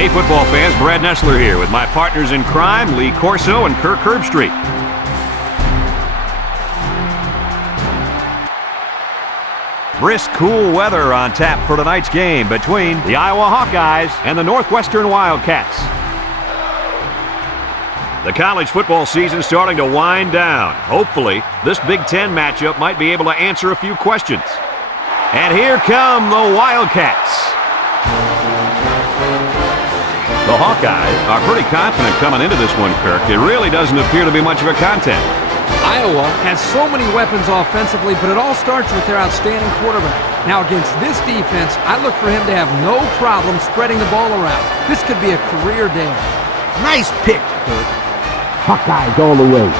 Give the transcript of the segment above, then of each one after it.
Hey, football fans, Brad Nessler here with my partners in crime, Lee Corso and Kirk Herbstreit. Brisk, cool weather on tap for tonight's game between the Iowa Hawkeyes and the Northwestern Wildcats. The college football season starting to wind down. Hopefully, this Big Ten matchup might be able to answer a few questions. And here come the Wildcats. The Hawkeyes are pretty confident coming into this one, Kirk. It really doesn't appear to be much of a contest. Iowa has so many weapons offensively, but it all starts with their outstanding quarterback. Now, against this defense, I look for him to have no problem spreading the ball around. This could be a career day. Nice pick, Kirk. Hawkeyes all the way.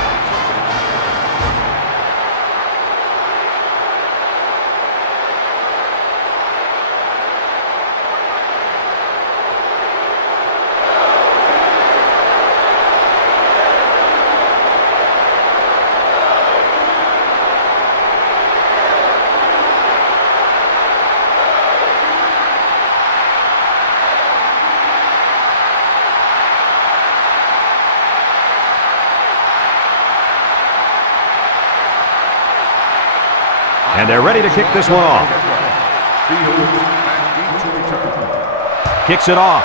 And they're ready to kick this one off. Kicks it off.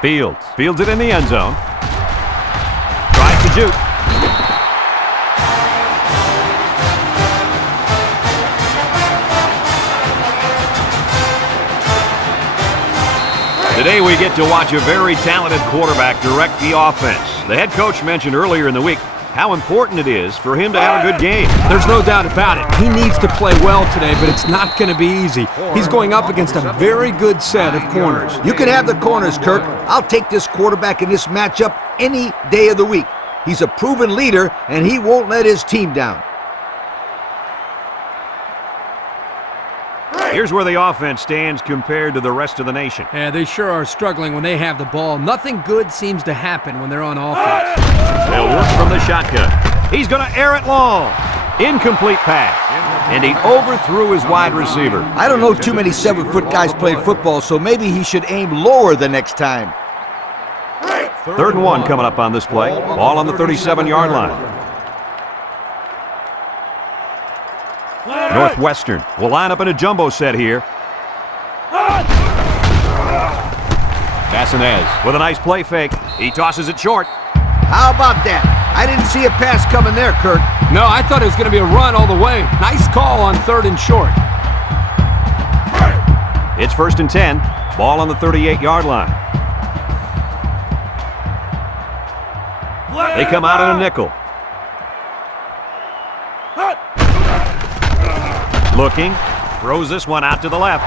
Fields it in the end zone. Tries to juke. Today we get to watch a very talented quarterback direct the offense. The head coach mentioned earlier in the week how important it is for him to have a good game. There's no doubt about it. He needs to play well today, but it's not going to be easy. He's going up against a very good set of corners. You can have the corners, Kirk. I'll take this quarterback in this matchup any day of the week. He's a proven leader, and he won't let his team down. Here's where the offense stands compared to the rest of the nation. Yeah, they sure are struggling when they have the ball. Nothing good seems to happen when they're on offense. They'll work from the shotgun. He's going to air it long. Incomplete pass. And he overthrew his wide receiver. I don't know too many 7-foot guys play football, so maybe he should aim lower the next time. 3rd and 1 coming up on this play. Ball on the 37-yard line. Northwestern will line up in a jumbo set here. Bassinez with a nice play fake. He tosses it short. How about that? I didn't see a pass coming there, Kirk. No, I thought it was going to be a run all the way. Nice call on 3rd and short. It's 1st and 10. Ball on the 38-yard line. They come out in a nickel. Looking, throws this one out to the left.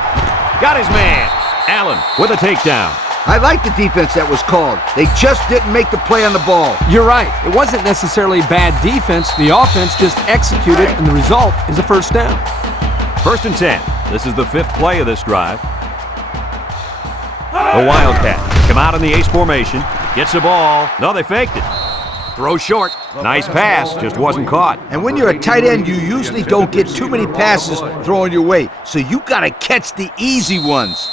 Got his man. Allen with a takedown. I like the defense that was called. They just didn't make the play on the ball. You're right. It wasn't necessarily bad defense. The offense just executed, and the result is a first down. 1st and 10. This is the 5th play of this drive. The Wildcats come out in the ace formation. Gets the ball. No, they faked it. Throw short. Nice pass, just wasn't caught. And when you're a tight end, you usually don't get too many passes thrown your way, so you got to catch the easy ones.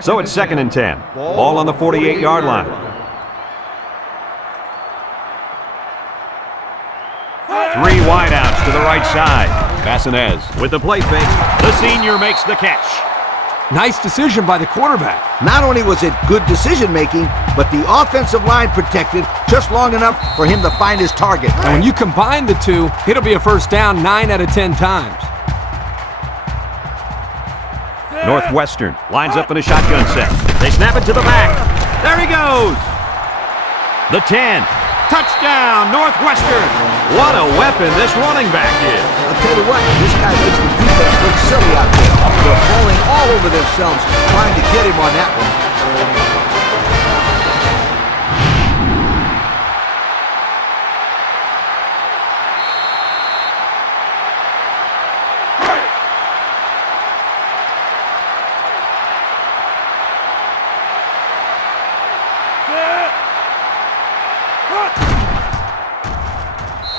So it's 2nd and 10. Ball on the 48-yard line. Three wideouts to the right side. Bassinez with the play fake. The senior makes the catch. Nice decision by the quarterback. Not only was it good decision-making, but the offensive line protected just long enough for him to find his target. And when you combine the two, it'll be a first down 9 out of 10 times. Northwestern lines up in a shotgun set. They snap it to the back. There he goes. The 10. Touchdown, Northwestern. What a weapon this running back is. I'll tell you what, this guy makes the defense look silly out there. They're falling all over themselves trying to get him on that one.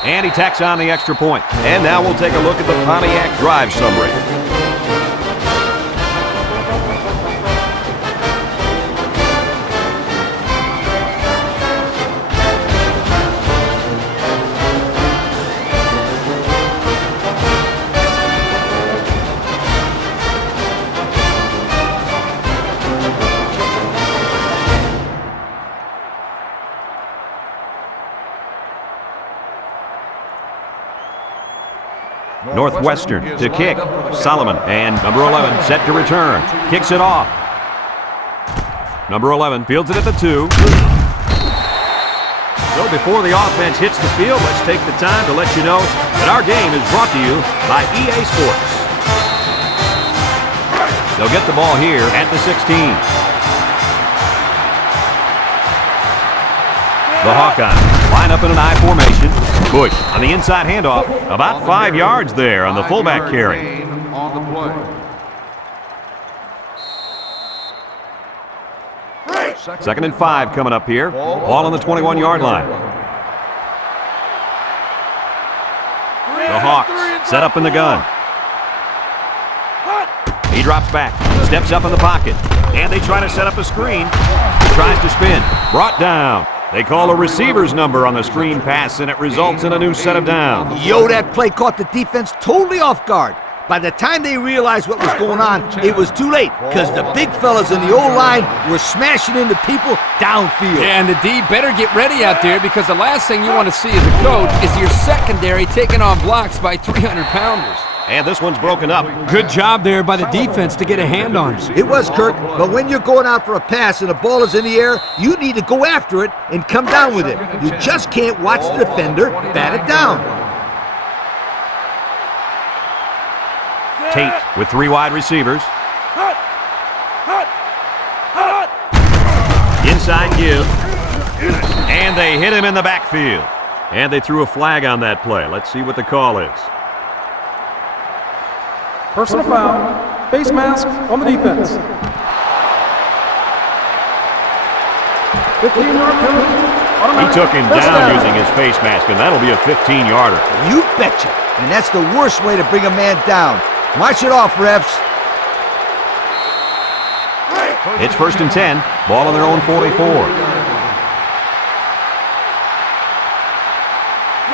And he tacks on the extra point. And now we'll take a look at the Pontiac drive summary. Northwestern to kick. Solomon and number 11 set to return. Kicks it off. Number 11 fields it at the 2. So before the offense hits the field, let's take the time to let you know that our game is brought to you by EA Sports. They'll get the ball here at the 16. The Hawkeyes line up in an I formation. Bush on the inside handoff. About 5 yards there on the fullback carry. On the play. Second and 5 coming up here. Ball on the 21-yard line. The Hawks set up in the gun. He drops back, steps up in the pocket, and they try to set up a screen. He tries to spin. Brought down. They call a receiver's number on the screen pass, and it results in a new set of downs. Yo, that play caught the defense totally off guard. By the time they realized what was going on, it was too late because the big fellas in the O-line were smashing into people downfield. Yeah, and the D better get ready out there because the last thing you want to see as a coach is your secondary taking on blocks by 300-pounders. And this one's broken up. Good job there by the defense to get a hand on it. It was, Kirk, but when you're going out for a pass and the ball is in the air, you need to go after it and come down with it. You just can't watch the defender bat it down. Tate with 3 wide receivers. Inside give. And they hit him in the backfield. And they threw a flag on that play. Let's see what the call is. Personal foul, face mask on the defense. 15-yard penalty. He took him down using his face mask, and that'll be a 15-yarder. You betcha. And that's the worst way to bring a man down. Watch it off, refs. It's 1st and 10. Ball on their own 44.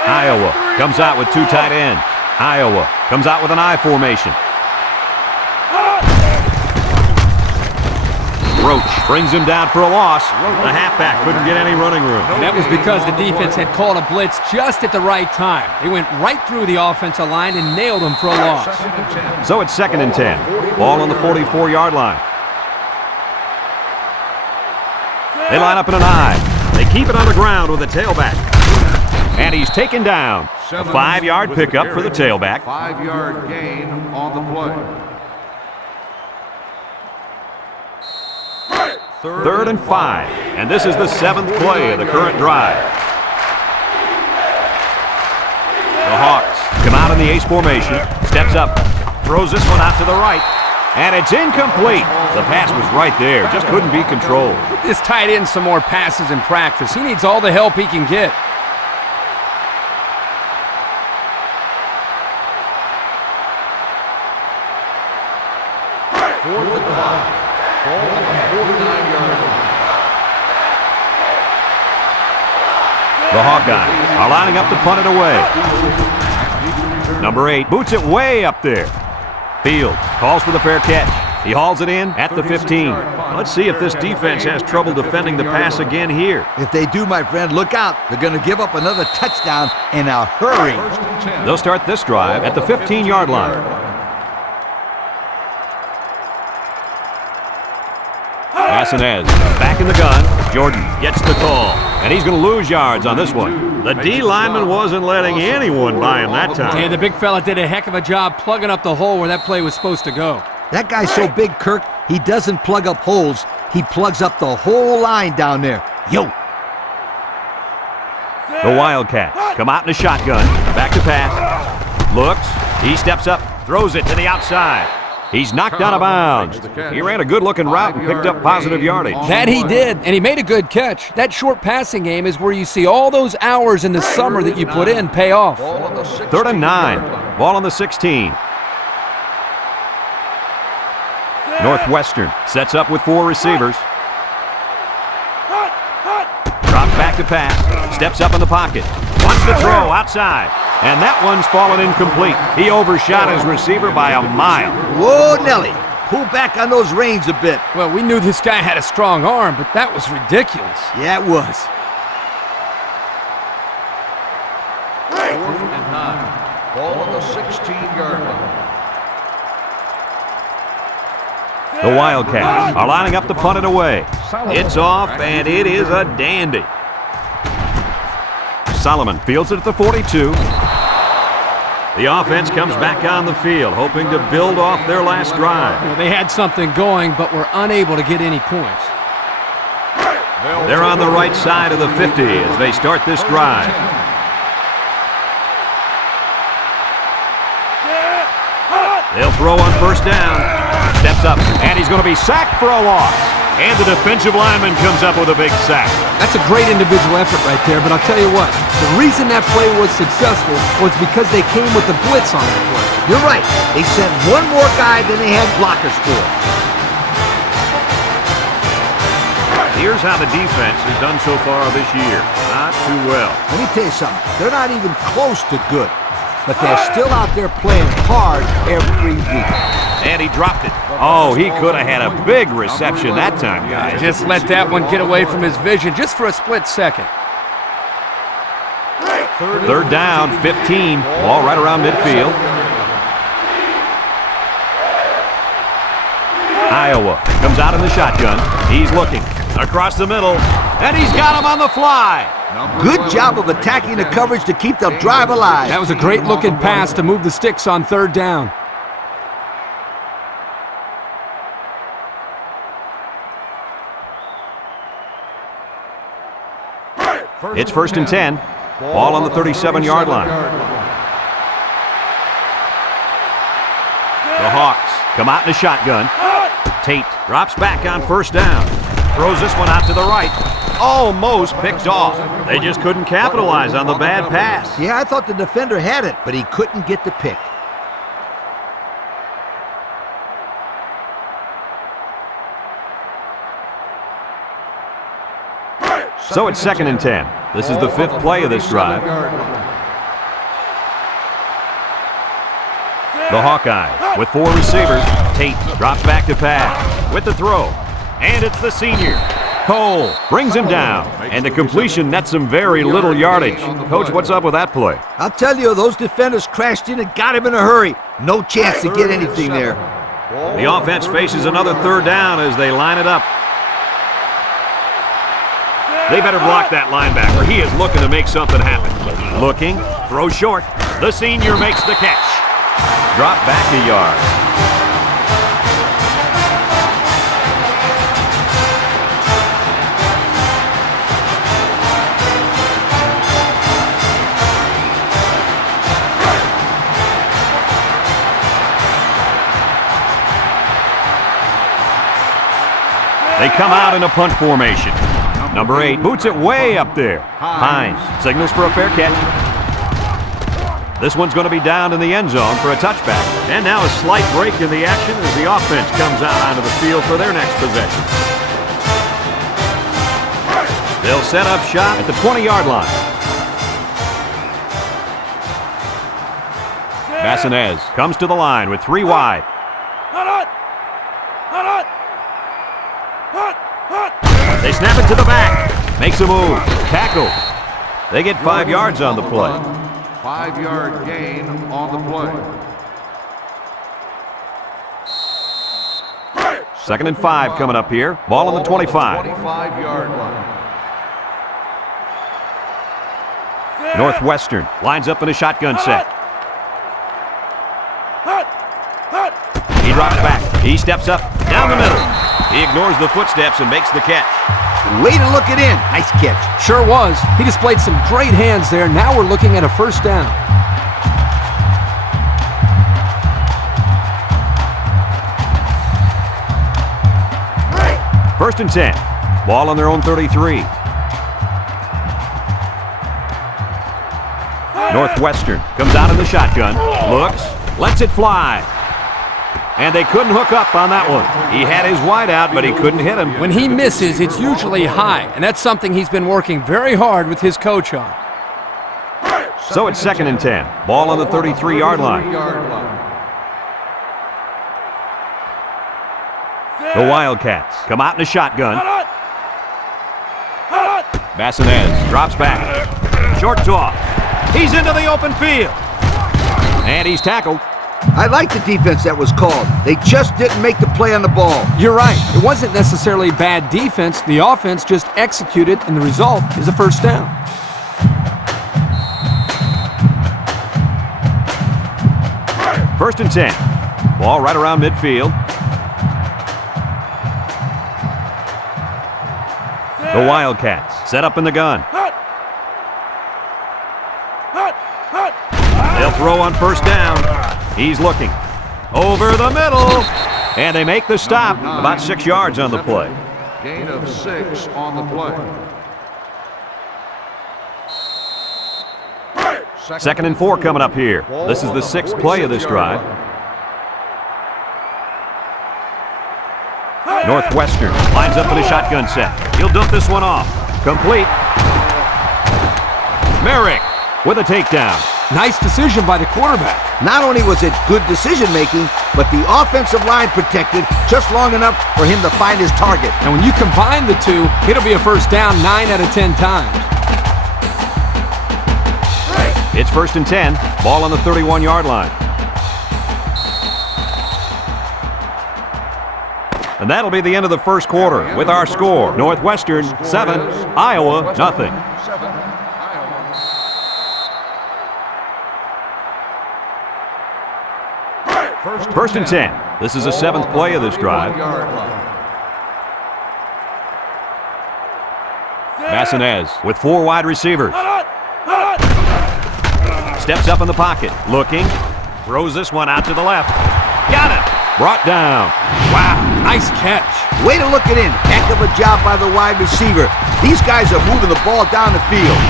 Iowa comes out with 2 tight ends. Iowa comes out with an I formation. Roach brings him down for a loss. The halfback couldn't get any running room. And that was because the defense had called a blitz just at the right time. They went right through the offensive line and nailed him for a loss. So it's 2nd and 10. Ball on the 44-yard line. They line up in an I. They keep it on the ground with the tailback. And he's taken down. A 5-yard pickup for the tailback. 5-yard gain on the play. 3rd and 5. And this is the 7th play of the current drive. The Hawks come out in the ace formation. Steps up. Throws this one out to the right. And it's incomplete. The pass was right there. Just couldn't be controlled. This tight end some more passes in practice. He needs all the help he can get. The Hawkeyes are lining up to punt it away. Number 8 boots it way up there. Fields calls for the fair catch. He hauls it in at the 15. Let's see if this defense has trouble defending the pass again here. If they do, my friend, look out. They're going to give up another touchdown in a hurry. They'll start this drive at the 15-yard line. Asenez back in the gun. Jordan gets the call, and he's going to lose yards on this one. The D lineman wasn't letting anyone by him that time. And the big fella did a heck of a job plugging up the hole where that play was supposed to go. That guy's so big, Kirk, he doesn't plug up holes. He plugs up the whole line down there. Yo! The Wildcats come out in a shotgun. Back to pass. Looks. He steps up. Throws it to the outside. He's knocked out of bounds. He ran a good-looking route and picked up positive yardage. That he did, and he made a good catch. That short passing game is where you see all those hours in the summer that you put in pay off. 3rd and 9. Ball on the 16. Northwestern sets up with 4 receivers. Drops back to pass. Steps up in the pocket. Wants to throw outside. And that one's fallen incomplete. He overshot his receiver by a mile. Whoa, Nelly. Pull back on those reins a bit. Well, we knew this guy had a strong arm, but that was ridiculous. Yeah, it was. Ball on the 16-yard line. The Wildcats are lining up to punt it away. It's off, and it is a dandy. Solomon fields it at the 42. The offense comes back on the field, hoping to build off their last drive. Well, they had something going, but were unable to get any points. They're on the right side of the 50 as they start this drive. They'll throw on first down. Steps up, and he's going to be sacked for a loss. And the defensive lineman comes up with a big sack. That's a great individual effort right there, but I'll tell you what, the reason that play was successful was because they came with the blitz on that play. You're right. They sent one more guy than they had blockers for. Here's how the defense has done so far this year. Not too well. Let me tell you something. They're not even close to good, but they're still out there playing hard every week. And he dropped it. Oh, he could have had a big reception that time, guys. Just let that one get away from his vision just for a split second. Third down, 15. Ball right around midfield. Iowa comes out in the shotgun. He's looking across the middle, and he's got him on the fly. Good job of attacking the coverage to keep the drive alive. That was a great-looking pass to move the sticks on third down. It's first and 10. Ball on the 37-yard line. The Hawks come out in a shotgun. Tate drops back on first down. Throws this one out to the right. Almost picked off. They just couldn't capitalize on the bad pass. Yeah, I thought the defender had it, but he couldn't get the pick. So it's second and 10. This is the fifth play of this drive. The Hawkeyes with four receivers. Tate drops back to pass with the throw. And it's the senior. Cole brings him down. And the completion nets him very little yardage. Coach, what's up with that play? I'll tell you, those defenders crashed in and got him in a hurry. No chance to get anything there. The offense faces another third down as they line it up. They better block that linebacker. He is looking to make something happen. Looking, throw short. The senior makes the catch. Drop back a yard. They come out in a punt formation. Number 8 boots it way up there. Hines signals for a fair catch. This one's going to be down in the end zone for a touchback. And now a slight break in the action as the offense comes out onto the field for their next possession. They'll set up shop at the 20-yard line. Bassanez comes to the line with 3 wide. They snap it to the back. Makes a move. Tackle. They get 5 yards on the play. 5-yard gain on the play. Second and 5 coming up here. Ball on the 25. 25-yard line. Northwestern lines up in a shotgun set. He drops back. He steps up down the middle. He ignores the footsteps and makes the catch. Way to look it in. Nice catch. Sure was. He displayed some great hands there. Now we're looking at a first down. First and 10. Ball on their own 33. Northwestern comes out in the shotgun. Looks. Lets it fly. And they couldn't hook up on that one. He had his wide out, but he couldn't hit him. When he misses, it's usually high, and that's something he's been working very hard with his coach on. So it's second and 10. Ball on the 33-yard line. The Wildcats come out in a shotgun. Bassanez drops back. Short toss. He's into the open field. And he's tackled. I like the defense that was called. They just didn't make the play on the ball. You're right. It wasn't necessarily bad defense. The offense just executed, and the result is a first down. First and 10. Ball right around midfield. The Wildcats set up in the gun. They'll throw on first down. He's looking. Over the middle. And they make the stop. About 6 yards on the play. Gain of 6 on the play. Second and 4 coming up here. This is the 6th play of this drive. Northwestern lines up in a shotgun set. He'll dump this one off. Complete. Merrick with a takedown. Nice decision by the quarterback. Not only was it good decision-making, but the offensive line protected just long enough for him to find his target. And when you combine the two, it'll be a first down 9 out of 10 times. It's first and 10. Ball on the 31-yard line. And that'll be the end of the first quarter with our score. Northwestern 7, Iowa nothing. First and 10. This is the 7th play of this drive. Massinez with 4 wide receivers. Steps up in the pocket. Looking. Throws this one out to the left. Got it. Brought down. Wow, nice catch. Way to look it in. Heck of a job by the wide receiver. These guys are moving the ball down the field.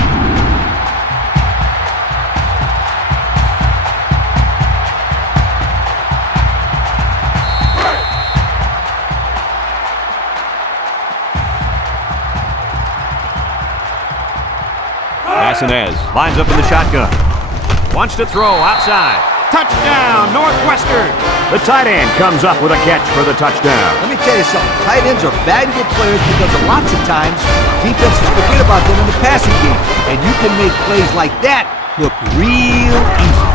Massinez lines up in the shotgun. Wants to throw outside. Touchdown, Northwestern! The tight end comes up with a catch for the touchdown. Let me tell you something. Tight ends are valuable players because lots of times defenses forget about them in the passing game. And you can make plays like that look real easy.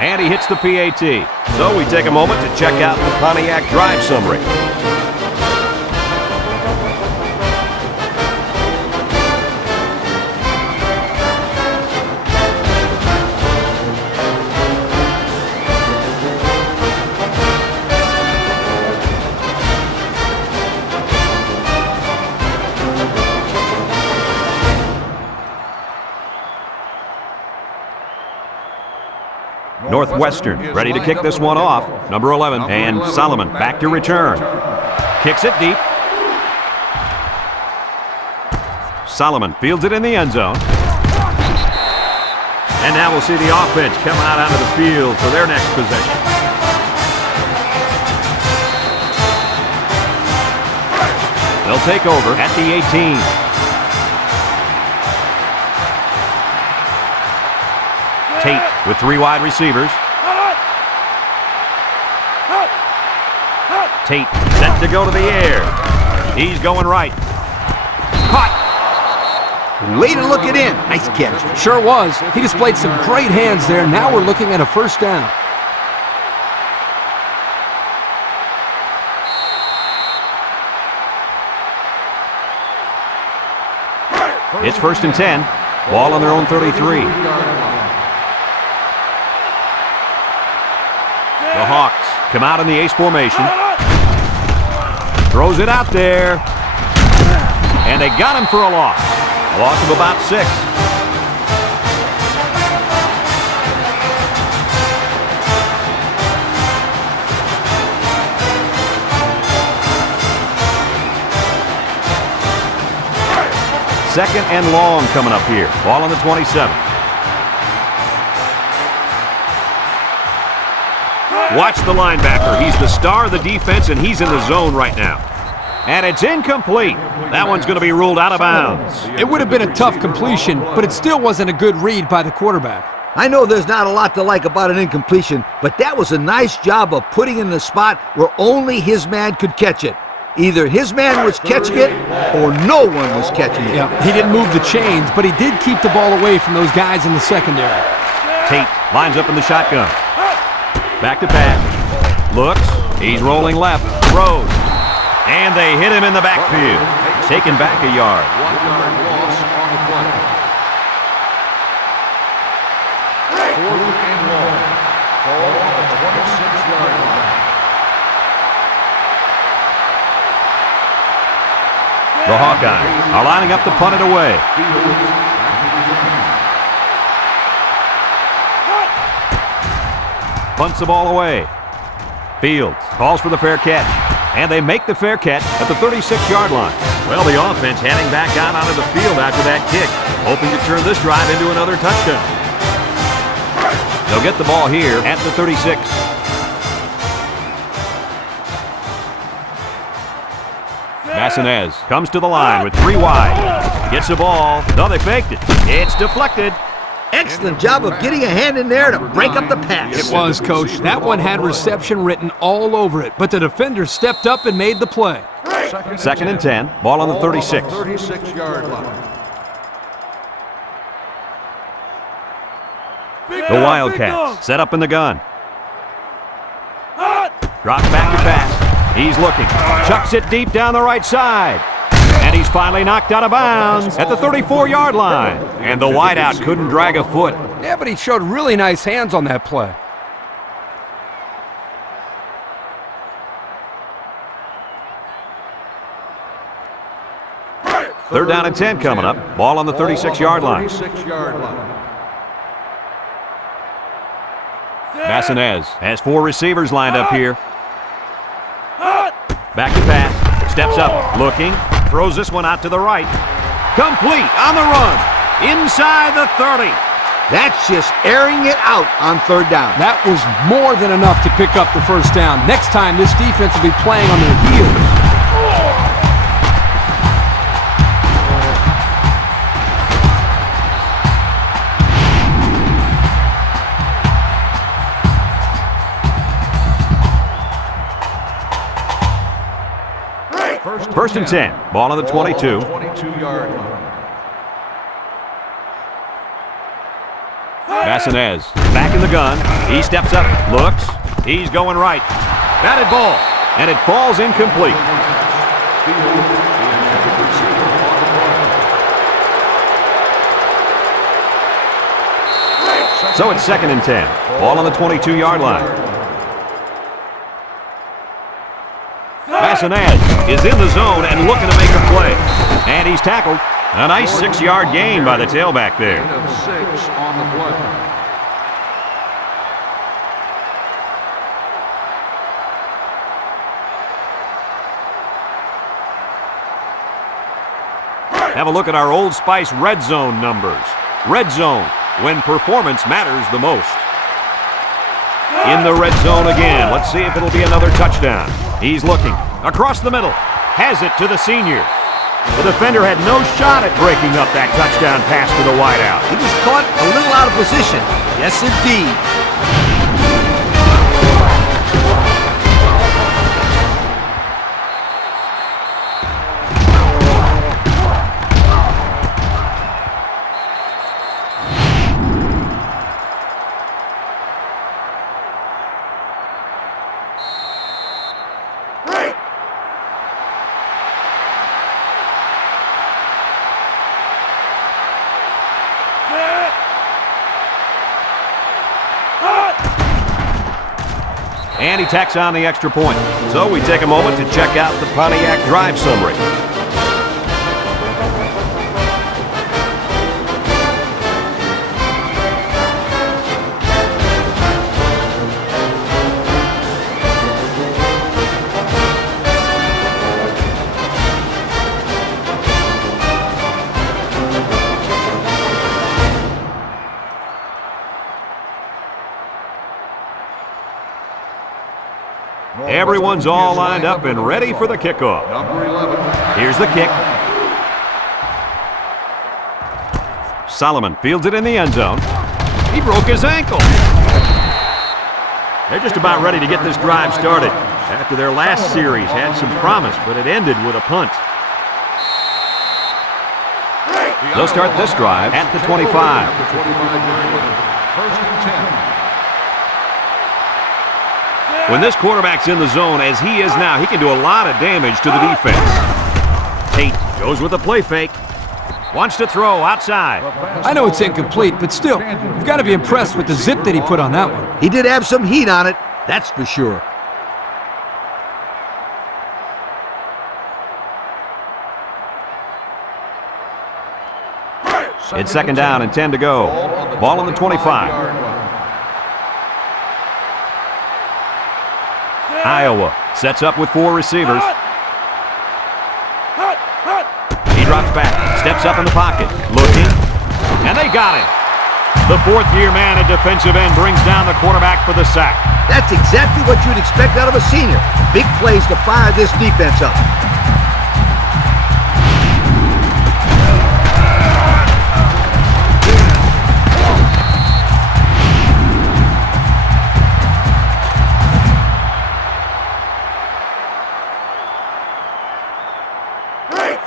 And he hits the PAT. So we take a moment to check out the Pontiac drive summary. Northwestern ready to kick this one off. Number 11, and Solomon back to return. Kicks it deep. Solomon fields it in the end zone. And now we'll see the offense come out onto the field for their next possession. They'll take over at the 18. Tate with 3 wide receivers. Tate set to go to the air. He's going right. Caught. Way to look it in. Nice catch. Sure was. He displayed some great hands there. Now we're looking at a first down. It's first and 10. Ball on their own 33. The Hawks come out in the ace formation. Throws it out there. And they got him for a loss. A loss of about 6. Second and long coming up here. Ball on the 27. Watch the linebacker. He's the star of the defense, and he's in the zone right now. And it's incomplete. That one's going to be ruled out of bounds. It would have been a tough completion, but it still wasn't a good read by the quarterback. I know there's not a lot to like about an incompletion, but that was a nice job of putting in the spot where only his man could catch it. Either his man was catching it or no one was catching it. Yeah, he didn't move the chains, but he did keep the ball away from those guys in the secondary. Tate lines up in the shotgun. Back to pass. Looks. He's rolling left. Throws. And they hit him in the backfield. Taken back a yard. 1 yard loss on the play. 4th and long. Ball on the 26-yard line. The Hawkeyes are lining up to punt it away. Punts the ball away. Fields calls for the fair catch. And they make the fair catch at the 36-yard line. Well, the offense heading back out onto the field after that kick, hoping to turn this drive into another touchdown. They'll get the ball here at the 36. Massinez comes to the line with 3 wide. Gets the ball. No, they faked it. It's deflected. Excellent job of getting a hand in there to break up the pass. It was, Coach. That one had reception written all over it, but the defender stepped up and made the play. 2nd and 10. Ball on the 36. 36-yard line. The Wildcats set up in the gun. Drops back to pass. He's looking. Chucks it deep down the right side. And he's finally knocked out of bounds at the 34-yard line. And the wideout couldn't drag a foot. Yeah, but he showed really nice hands on that play. Third down and 10 coming up. Ball on the 36-yard line. 36-yard line. Massinez has 4 receivers lined up here. Back to pass. Steps up. Looking. Throws this one out to the right. Complete on the run. Inside the 30. That's just airing it out on 3rd down. That was more than enough to pick up the first down. Next time, this defense will be playing on their heels. First and 10. Ball on the 22. 22-yard line. Massinez back in the gun. He steps up. Looks. He's going right. Batted ball. And it falls incomplete. So it's 2nd and 10. Ball on the 22-yard line. Massinez is in the zone and looking to make a play. And he's tackled. A nice 6-yard gain by the tailback there. Gain of 6 on the play. Have a look at our Old Spice red zone numbers. Red zone, when performance matters the most. In the red zone again. Let's see if it'll be another touchdown. He's looking. Across the middle. Has it to the senior. The defender had no shot at breaking up that touchdown pass to the wideout. He was caught a little out of position. Yes, indeed. And he tacks on the extra point. So we take a moment to check out the Pontiac drive summary. Everyone's all lined up and ready for the kickoff. Number 11. Here's the kick. Solomon fields it in the end zone. He broke his ankle. They're just about ready to get this drive started. After their last series had some promise, but it ended with a punt. They'll start this drive at the 25. First and 10. When this quarterback's in the zone, as he is now, he can do a lot of damage to the defense. Tate goes with a play fake. Wants to throw outside. I know it's incomplete, but still, you've got to be impressed with the zip that he put on that one. He did have some heat on it, that's for sure. It's second down and 10 to go. Ball on the 25. Iowa sets up with 4 receivers. He drops back, steps up in the pocket, looking, and they got him. The fourth-year man at defensive end brings down the quarterback for the sack. That's exactly what you'd expect out of a senior. Big plays to fire this defense up.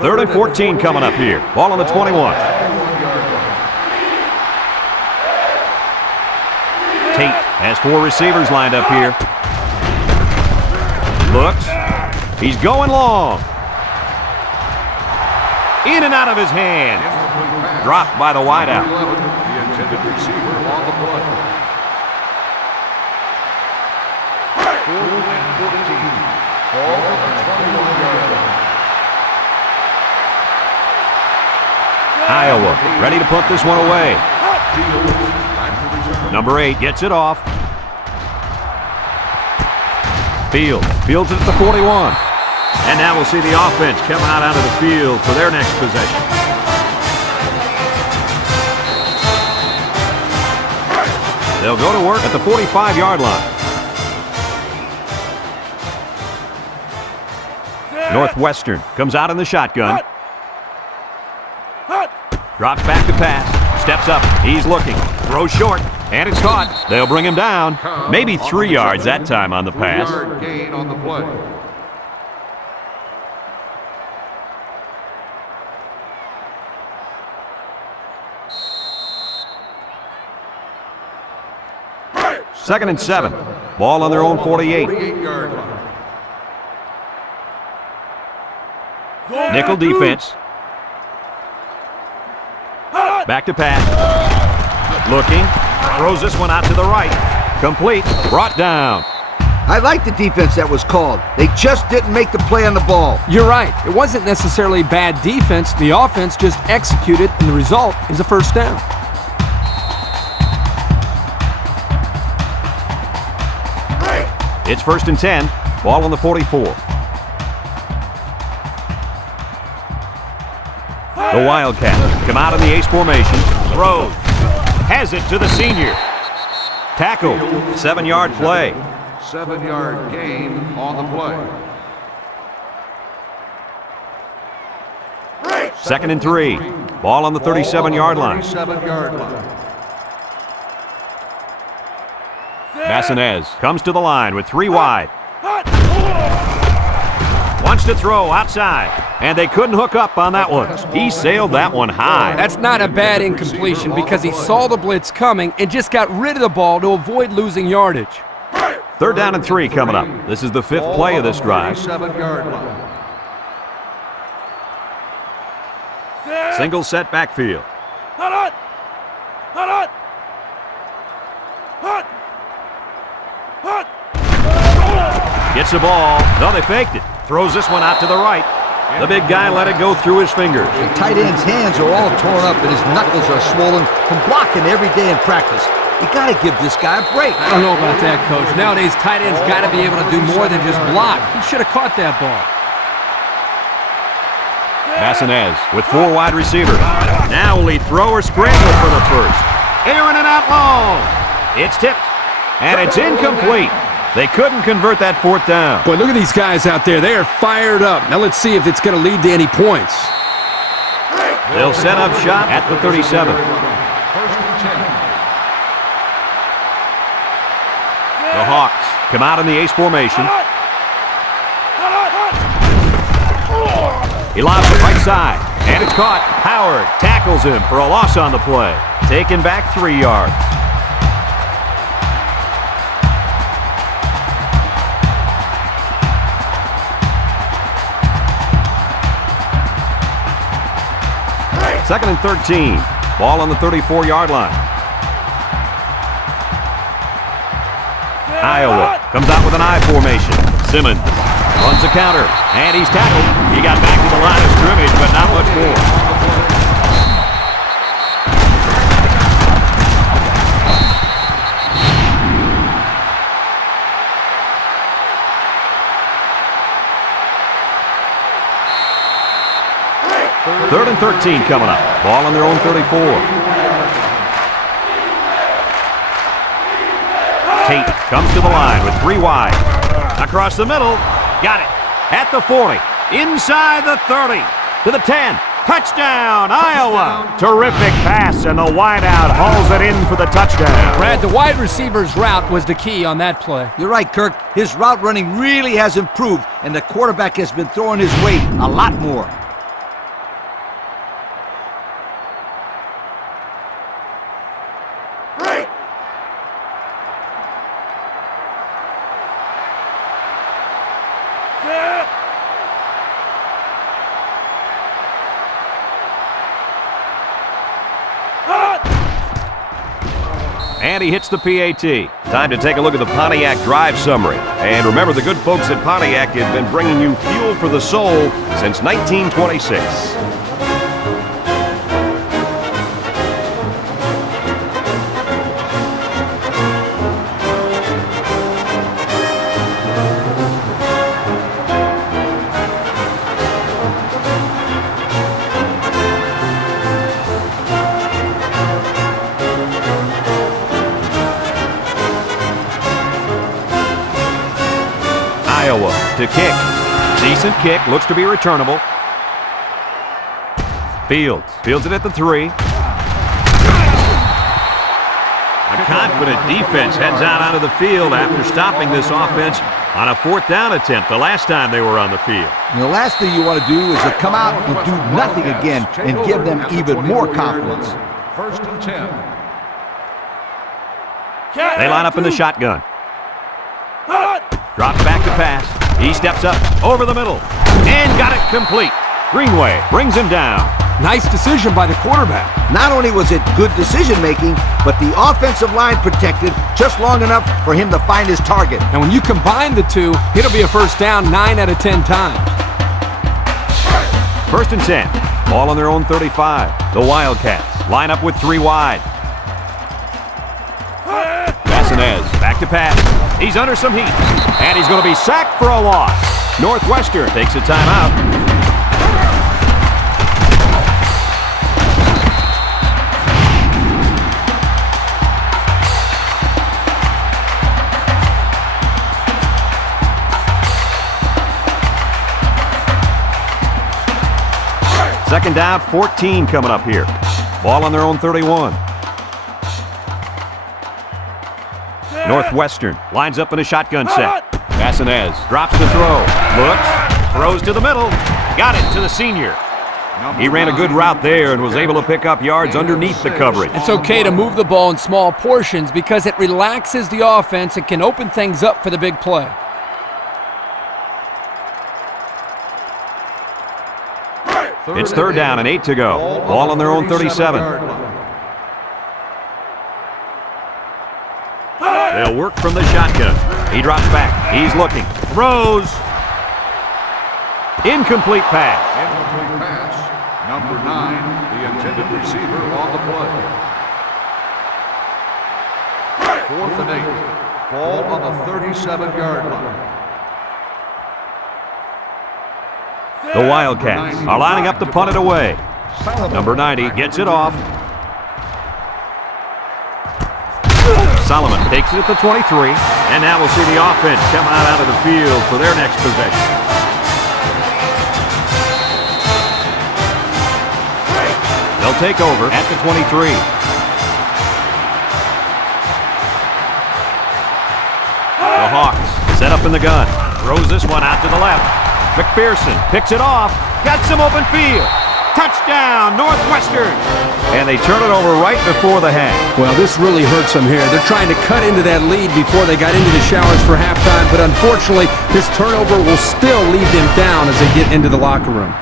Third and 14 coming up here. Ball on the 21. Tate has 4 receivers lined up here. Looks. He's going long. In and out of his hand. Dropped by the wideout. The intended receiver on the play. 4th and 14. Ball on the 21-yard line. Iowa ready to punt this one away. Number 8 gets it off. Fields it at the 41. And now we'll see the offense come out onto the field for their next possession. They'll go to work at the 45-yard line. Northwestern comes out in the shotgun. Drops back to pass. Steps up. He's looking. Throws short. And it's caught. They'll bring him down. Maybe 3 yards that time on the pass. 3-yard gain on the play. Second and 7. Ball on their own 48. 48-yard line. Nickel defense. Back to pass. Looking. Throws this one out to the right. Complete. Brought down. I like the defense that was called. They just didn't make the play on the ball. You're right. It wasn't necessarily bad defense. The offense just executed, and the result is a first down. It's first and 10. Ball on the 44. The Wildcats come out in the ace formation. Throws. Has it to the senior. Tackle. 7-yard play. 7-yard gain on the play. Second and 3. Ball on the 37-yard line. 37-yard line. Bassinez comes to the line with 3 wide. Wants to throw outside, and they couldn't hook up on that one. He sailed that one high. That's not a bad incompletion because he saw the blitz coming and just got rid of the ball to avoid losing yardage. Third down and 3 coming up. This is the 5th play of this drive. 37-yard line. Single set backfield. Gets the ball. No, they faked it. Throws this one out to the right. The big guy let it go through his fingers. The tight end's hands are all torn up and his knuckles are swollen from blocking every day in practice. You got to give this guy a break. I don't know about that, Coach. Nowadays, tight ends got to be able to do more than just block. He should have caught that ball. Bassinez with 4 wide receivers. Now will he throw or scramble for the first? Airing it out long. It's tipped, and it's incomplete. They couldn't convert that fourth down. Boy, look at these guys out there. They are fired up. Now let's see if it's going to lead to any points. They'll set up shop at the 37. The Hawks come out in the ace formation. He lobs it right side, and it's caught. Howard tackles him for a loss on the play. Taken back 3 yards. Second and 13. Ball on the 34-yard line. Iowa comes out with an I formation. Simmons runs a counter, and he's tackled. He got back to the line of scrimmage, but not much more. Third and 13 coming up. Ball on their own 34. Tate comes to the line with 3 wide. Across the middle. Got it. At the 40. Inside the 30. To the 10. Touchdown, Iowa. Terrific pass, and the wideout hauls it in for the touchdown. Brad, the wide receiver's route was the key on that play. You're right, Kirk. His route running really has improved, and the quarterback has been throwing his weight a lot more. And he hits the PAT. Time to take a look at the Pontiac drive summary. And remember, the good folks at Pontiac have been bringing you fuel for the soul since 1926. Iowa to kick. Decent kick. Looks to be returnable. Fields it at the 3. A confident defense heads out onto the field after stopping this offense on a 4th down attempt the last time they were on the field. And the last thing you want to do is to come out and do nothing again and give them even more confidence. 1st and 10. They line up in the shotgun. Drops back to pass. He steps up over the middle and got it complete. Greenway brings him down. Nice decision by the quarterback. Not only was it good decision-making, but the offensive line protected just long enough for him to find his target. And when you combine the two, it'll be a first down 9 out of 10 times. 1st and 10. Ball on their own 35. The Wildcats line up with 3 wide. Bassanez back to pass. He's under some heat, and he's going to be sacked for a loss. Northwestern takes a timeout. Second down, 14 coming up here. Ball on their own 31. Northwestern lines up in a shotgun set. Bassanez drops the throw. Looks, throws to the middle. Got it to the senior. He ran a good route there and was able to pick up yards underneath the coverage. It's okay to move the ball in small portions because it relaxes the offense and can open things up for the big play. It's 3rd down and 8 to go. Ball on their own 37. They'll work from the shotgun. He drops back. He's looking. Throws. Incomplete pass. Incomplete pass. Number 9, the intended receiver on the play. 4th and 8. Ball on the 37-yard line. The Wildcats are lining up to punt it away. Number 90 gets it off. Solomon takes it at the 23, and now we'll see the offense come out of the field for their next possession. They'll take over at the 23. The Hawks set up in the gun. Throws this one out to the left. McPherson picks it off. Got some open field. Touchdown, Northwestern! And they turn it over right before the half. Well, this really hurts them here. They're trying to cut into that lead before they got into the showers for halftime, but unfortunately, this turnover will still lead them down as they get into the locker room.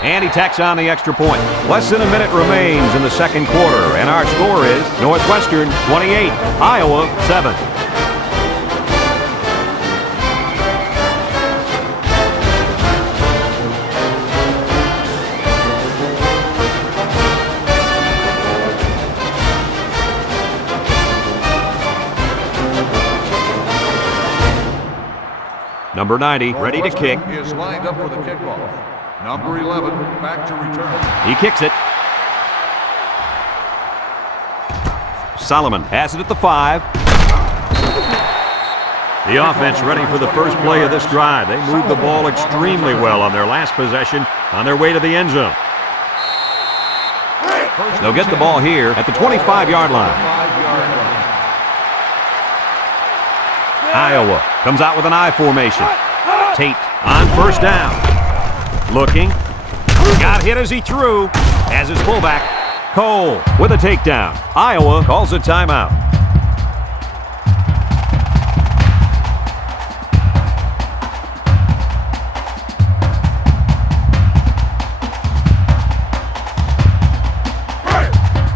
And he tacks on the extra point. Less than a minute remains in the second quarter, and our score is Northwestern 28, Iowa 7. Number 90, ready to kick. Is lined up for the kickoff. Number 11, back to return. He kicks it. Solomon has it at the 5. The offense ready for the first play of this drive. They moved the ball extremely well on their last possession on their way to the end zone. They'll get the ball here at the 25-yard line. Iowa comes out with an I formation. Tate on first down. Looking. Got hit as he threw. As his fullback, Cole with a takedown. Iowa calls a timeout.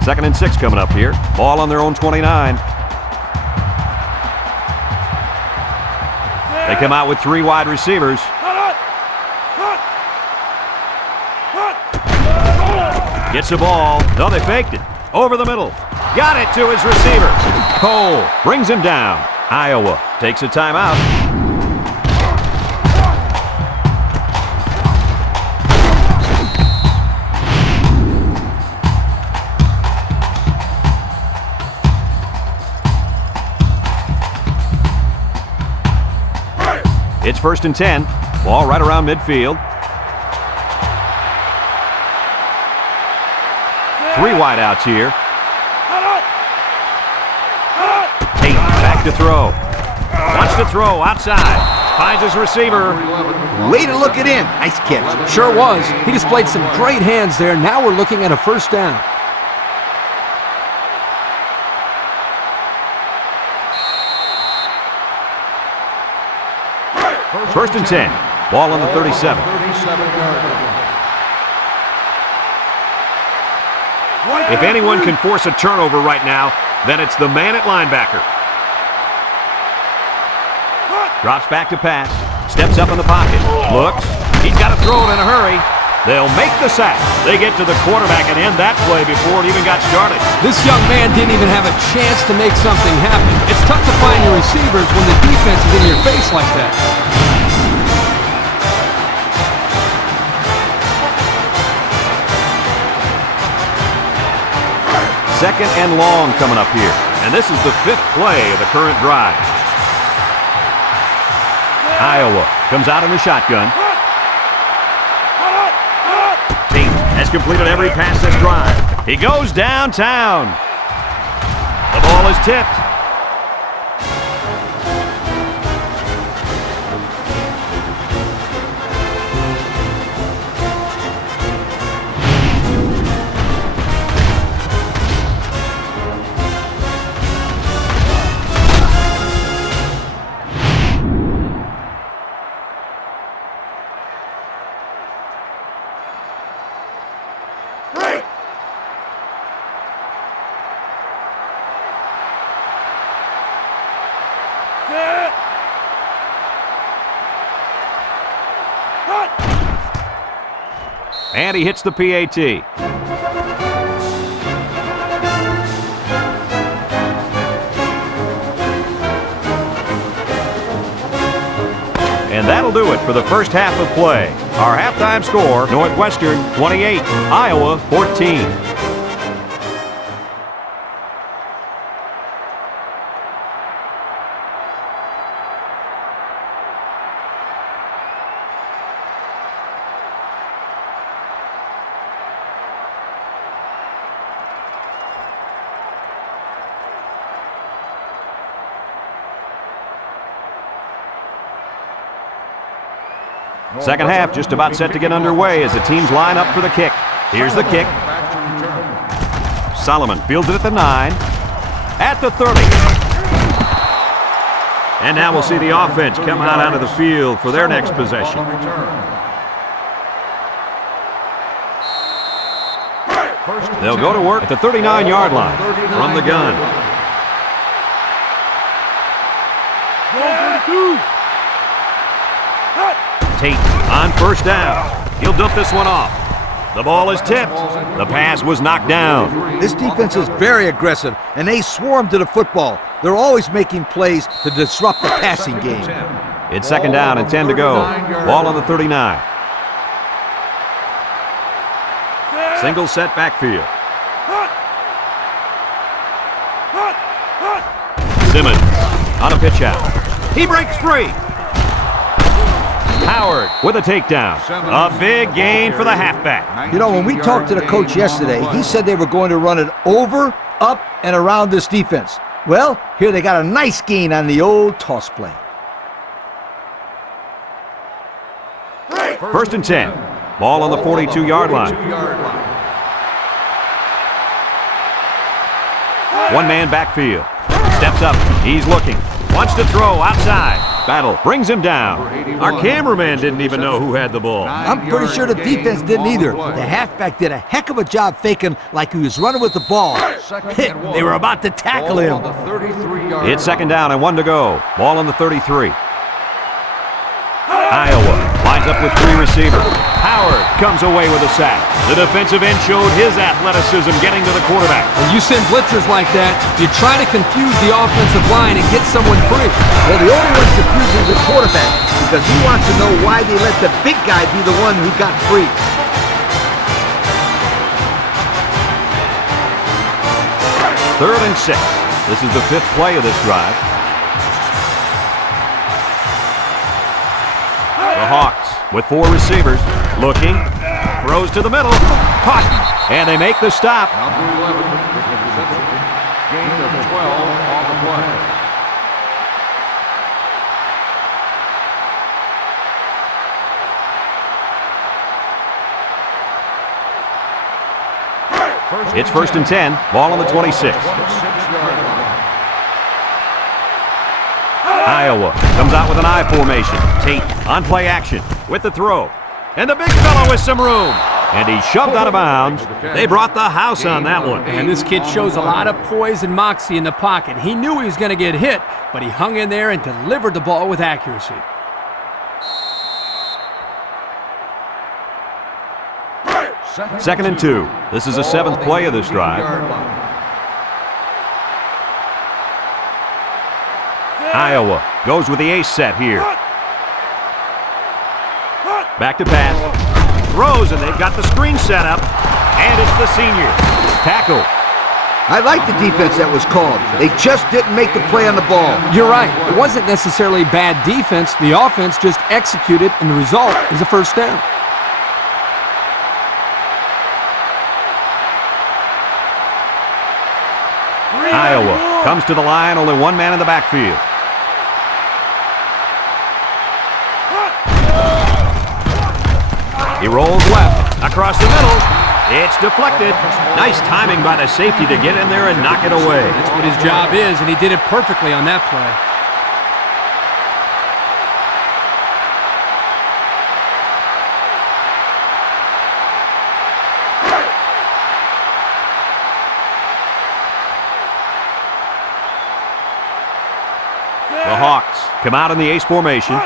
Second and 6 coming up here. Ball on their own 29. They come out with 3 wide receivers. Gets the ball. No, they faked it. Over the middle. Got it to his receiver. Cole brings him down. Iowa takes a timeout. It's first and 10. Ball right around midfield. 3 wideouts here. Tate back to throw. Wants to throw outside. Finds his receiver. Way to look it in. Nice catch. Sure was. He displayed some great hands there. Now we're looking at a first down. First and 10. Ball on the 37. If anyone can force a turnover right now, then it's the man at linebacker. Drops back to pass. Steps up in the pocket. Looks. He's got to throw it in a hurry. They'll make the sack. They get to the quarterback and end that play before it even got started. This young man didn't even have a chance to make something happen. It's tough to find your receivers when the defense is in your face like that. Second and long coming up here. And this is the 5th play of the current drive. Iowa comes out in the shotgun. Tate has completed every pass this drive. He goes downtown. The ball is tipped. And he hits the PAT. for the first half of play. Our halftime score, Northwestern 28, Iowa 14. Second half just about set to get underway as the teams line up for the kick. Here's the kick. Solomon fields it at the 9. At the 30. And now we'll see the offense come out onto the field for their next possession. They'll go to work at the 39-yard line from the gun. Tate on first down. He'll dump this one off. The ball is tipped. The pass was knocked down. This defense is very aggressive, and they swarm to the football. They're always making plays to disrupt the passing game. It's second down and 10 to go. Ball on the 39. Single set backfield. Simmons on a pitch out. He breaks free. Howard with a takedown. A big gain for the halfback. You know, when we talked to the coach yesterday, he said they were going to run it over, up, and around this defense. Well, here they got a nice gain on the old toss play. First and 10. Ball on the 42-yard line. One-man backfield. Steps up. He's looking. Wants to throw outside. Battle brings him down. Our cameraman didn't even know who had the ball. I'm pretty sure the defense didn't either. The halfback did a heck of a job faking like he was running with the ball. They were about to tackle him. It's second down and 1 to go. Ball on the 33. Iowa lines up with 3 receivers. Howard comes away with a sack. The defensive end showed his athleticism getting to the quarterback. When you send blitzers like that, you try to confuse the offensive line and get someone free. Well, the only one confusing is the quarterback because he wants to know why they let the big guy be the one who got free. Third and 6. This is the 5th play of this drive. The Hawks with 4 receivers. Looking. Throws to the middle. Caught. And they make the stop. Number 11 with the reception. Gain of 12 on the play. It's first and 10. Ball on the 26. Iowa comes out with an I formation. Tate on play action with the throw. And the big fellow with some room. And he shoved out of bounds. They brought the house on that one. And this kid shows a lot of poise and moxie in the pocket. He knew he was going to get hit, but he hung in there and delivered the ball with accuracy. Second and 2. This is the 7th play of this drive. Iowa goes with the ace set here. Back to pass. Throws, and they've got the screen set up. And it's the senior. Tackle. I like the defense that was called. They just didn't make the play on the ball. You're right. It wasn't necessarily bad defense. The offense just executed, and the result is a first down. Iowa comes to the line, only one man in the backfield. He rolls left, across the middle. It's deflected. Nice timing by the safety to get in there and knock it away. That's what his job is, and he did it perfectly on that play. The Hawks come out in the ace formation.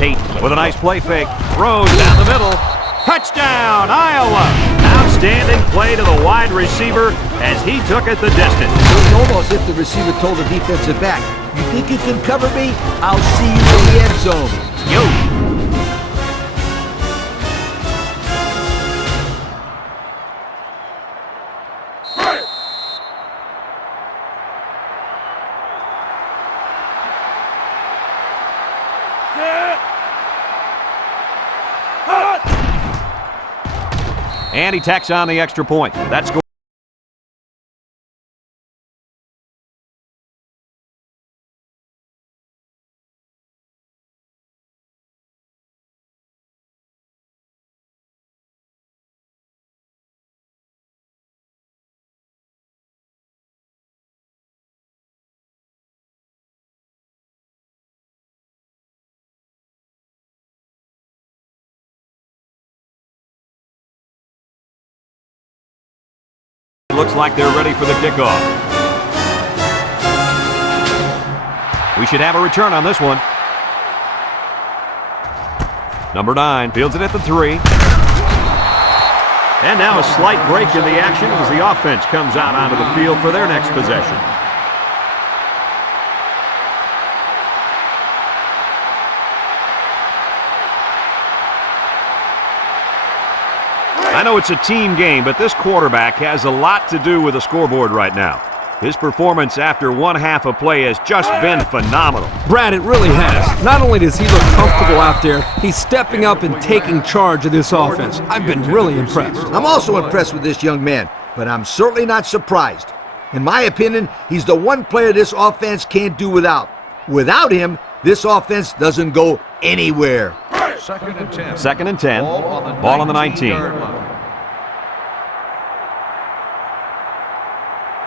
Tate with a nice play fake. Throws down the middle. Touchdown, Iowa! Outstanding play to the wide receiver as he took it the distance. It was almost as if the receiver told the defensive back, You think you can cover me? I'll see you in the end zone. Yo! And he tacks on the extra point. That's good. Looks like they're ready for the kickoff. We should have a return on this one. Number 9 fields it at the 3. And now a slight break in the action as the offense comes out onto the field for their next possession. I know it's a team game, but this quarterback has a lot to do with the scoreboard right now. His performance after one half of play has just been phenomenal. Brad, it really has. Not only does he look comfortable out there, he's stepping up and taking charge of this offense. I've been really impressed. I'm also impressed with this young man, but I'm certainly not surprised. In my opinion, he's the one player this offense can't do without. Without him, this offense doesn't go anywhere. Second and 10. Second and 10. Ball on the 19.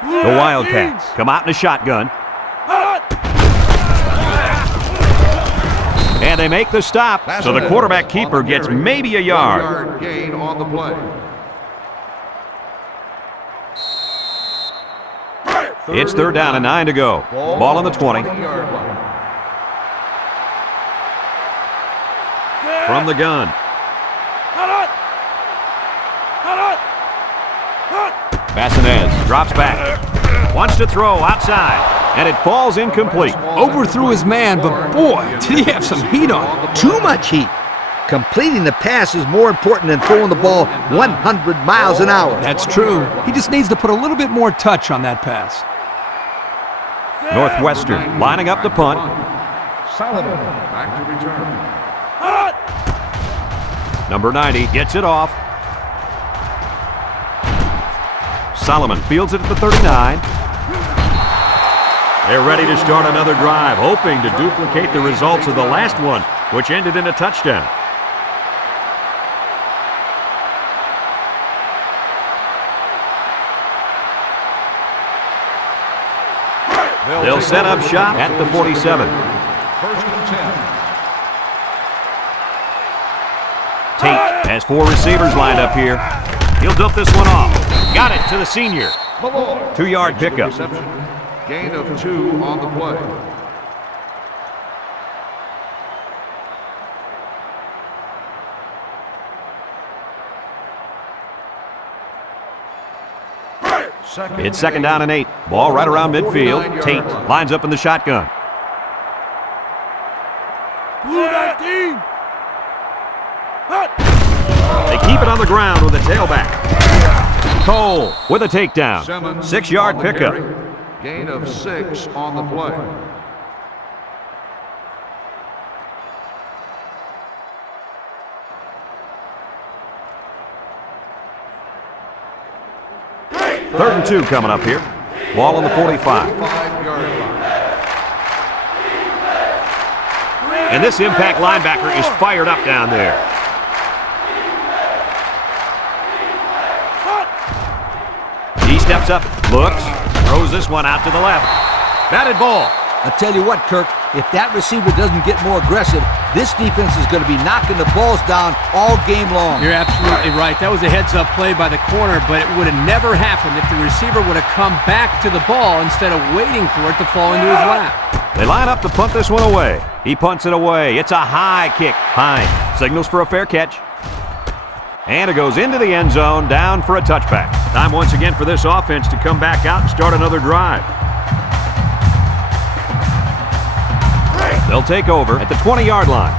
The Wildcats come out in a shotgun. And they make the stop, so the quarterback keeper gets maybe a yard. Gain on the play. It's third down and 9 to go. Ball on the 20. From the gun. Bassinez drops back. Wants to throw outside. And it falls incomplete. Overthrew his man, but boy, did he have some heat on him. Too much heat. Completing the pass is more important than throwing the ball 100 miles an hour. That's true. He just needs to put a little bit more touch on that pass. Northwestern lining up the punt. Solomon back to return. Number 90 gets it off. Solomon fields it at the 39. They're ready to start another drive, hoping to duplicate the results of the last one, which ended in a touchdown. They'll set up shop at the 47. First and 10. Tate has 4 receivers lined up here. He'll dump this one off. Got it to the senior. 2-yard pickup. Reception. Gain of 2 on the play. It's second down and 8. Ball right around midfield. Tate lines up in the shotgun. They keep it on the ground with a tailback. Cole with a takedown. 6-yard pickup. Gain of 6 on the play. Third and 2 coming up here. Ball on the 45. 5-yard line. And this impact linebacker is fired up down there. He steps up, looks, throws this one out to the left. Batted ball. I'll tell you what, Kirk, if that receiver doesn't get more aggressive, this defense is going to be knocking the balls down all game long. You're absolutely right. That was a heads-up play by the corner, but it would have never happened if the receiver would have come back to the ball instead of waiting for it to fall into his lap. They line up to punt this one away. He punts it away. It's a high kick. Hine signals for a fair catch. And it goes into the end zone, down for a touchback. Time once again for this offense to come back out and start another drive. They'll take over at the 20-yard line.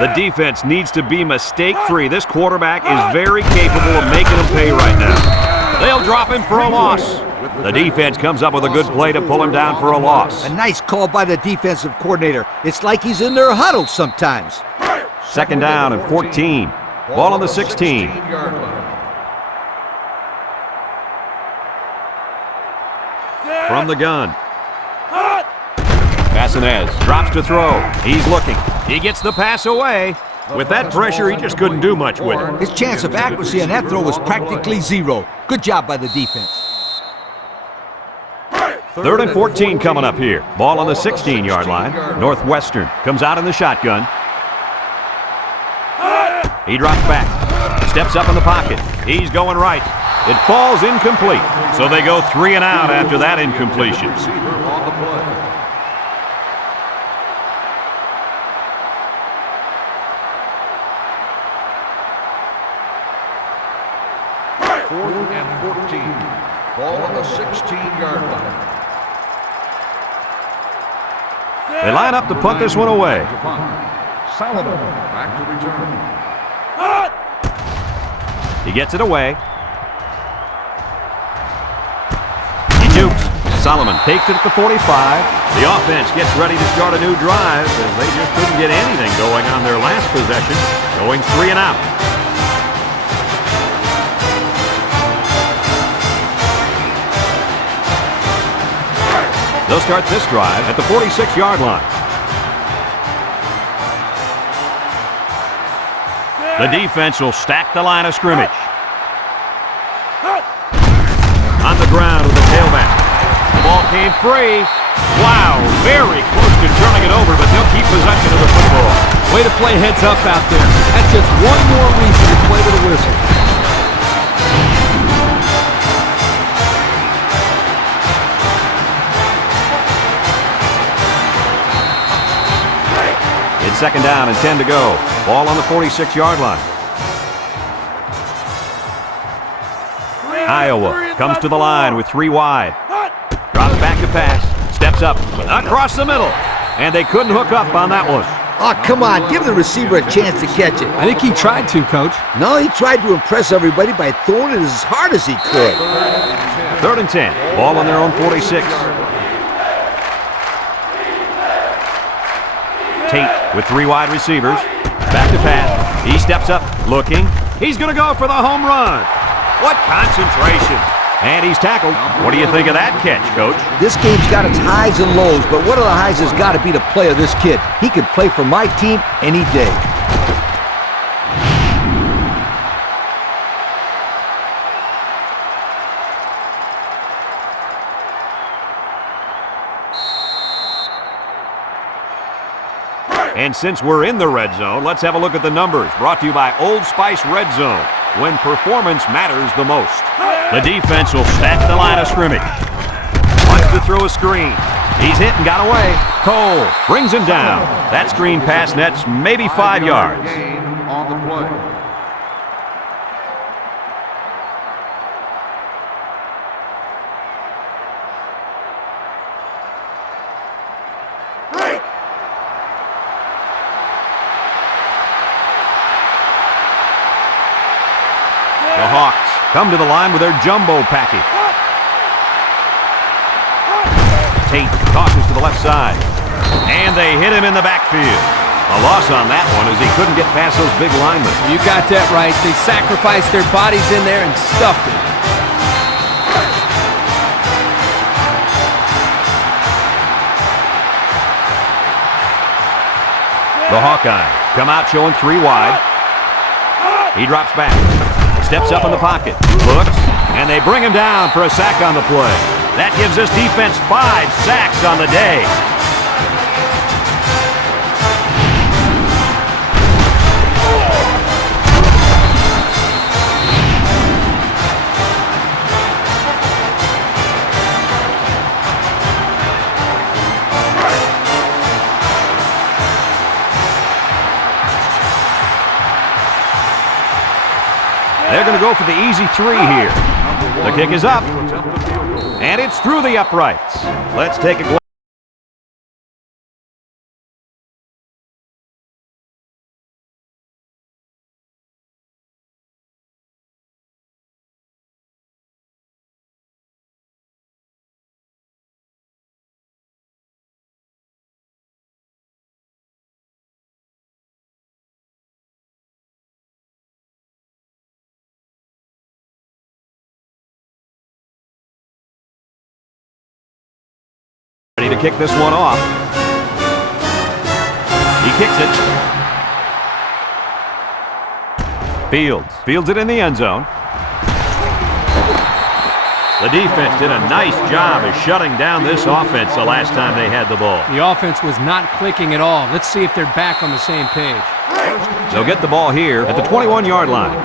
The defense needs to be mistake-free. This quarterback is very capable of making them pay right now. They'll drop him for a loss. The defense comes up with a good play to pull him down for a loss. A nice call by the defensive coordinator. It's like he's in their huddle sometimes. Second down and 14. Ball on the 16. From the gun. Passanez drops to throw. He's looking. He gets the pass away. With that pressure, he just couldn't do much with it. His chance of accuracy on that throw was practically zero. Good job by the defense. Third and 14 coming up here. Ball on the 16-yard line. Northwestern comes out in the shotgun. He drops back. Steps up in the pocket. He's going right. It falls incomplete. So they go 3 and out after that incompletion. Fourth and 14. Ball on the 16-yard line. They line up to punt this one away. Solomon back to return. He gets it away. He jukes. Solomon takes it at the 45. The offense gets ready to start a new drive as they just couldn't get anything going on their last possession, going 3 and out. They'll start this drive at the 46-yard line. The defense will stack the line of scrimmage. On the ground with the tailback. The ball came free. Wow, very close to turning it over, but they'll keep possession of the football. Way to play heads up out there. That's just one more reason to play with a whistle. It's second down and 10 to go. Ball on the 46-yard line. Iowa comes to the line with 3 wide. Drops back to pass. Steps up across the middle. And they couldn't hook up on that one. Oh, come on. Give the receiver a chance to catch it. I think he tried to, Coach. No, he tried to impress everybody by throwing it as hard as he could. Third and 10. Ball on their own 46. Tate with 3 wide receivers. Back to pass. He steps up, looking. He's going to go for the home run. What concentration. And he's tackled. What do you think of that catch, Coach? This game's got its highs and lows, but one of the highs has got to be the play of this kid. He can play for my team any day. And since we're in the red zone, let's have a look at the numbers. Brought to you by Old Spice Red Zone, when performance matters the most. The defense will stack the line of scrimmage. Wants to throw a screen. He's hit and got away. Cole brings him down. That screen pass nets maybe 5 yards. Gain on the play. The Hawks come to the line with their jumbo package. Tate tosses to the left side. And they hit him in the backfield. A loss on that one as he couldn't get past those big linemen. You got that right. They sacrificed their bodies in there and stuffed it. The Hawkeyes come out showing 3 wide. He drops back. Steps up in the pocket, looks, and they bring him down for a sack on the play. That gives this defense 5 sacks on the day. They're going to go for the easy 3 here. The kick is up. And it's through the uprights. Let's take a glance. Ready to kick this one off. He kicks it. Fields it in the end zone. The defense did a nice job of shutting down this offense the last time they had the ball. The offense was not clicking at all. Let's see if they're back on the same page. They'll get the ball here at the 21-yard line.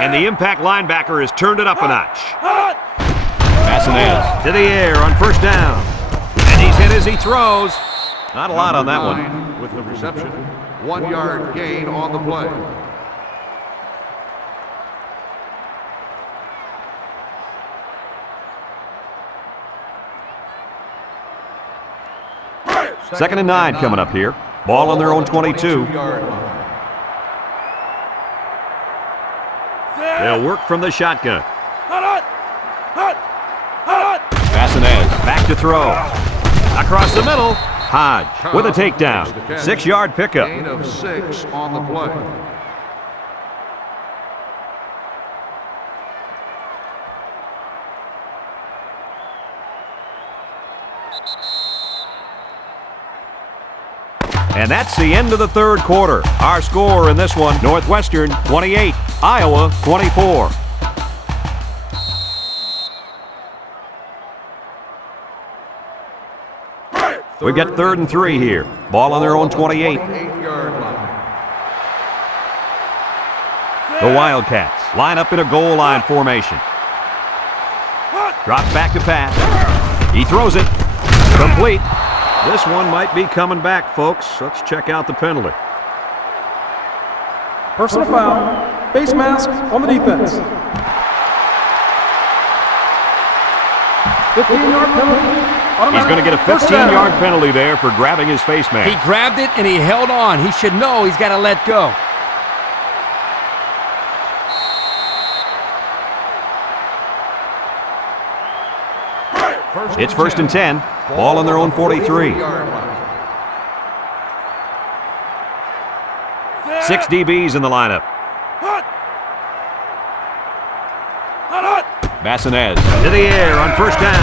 And the impact linebacker has turned it up a notch. Massinez to the air on first down. And he's hit as he throws. Not a lot on that one. With the reception, 1 yard gain on the play. Second and 9 coming up here. Ball on their own 22. They'll work from the shotgun. Massinez back to throw. Across the middle. Hodge with a takedown. 6-yard pickup. Gain of 6 on the play. And that's the end of the third quarter. Our score in this one, Northwestern 28, Iowa 24. We've got 3rd and 3 here. Ball on their own 28. 8-yard line. The Wildcats line up in a goal line formation. Drops back to pass. He throws it. Complete. This one might be coming back, folks. Let's check out the penalty. Personal foul. Face mask on the defense. 15-yard penalty. He's going to get a 15-yard penalty there for grabbing his face mask. He grabbed it and he held on. He should know he's got to let go. It's 1st and 10. Ball on their own 43. 6 DBs in the lineup. Massinez to the air on first down.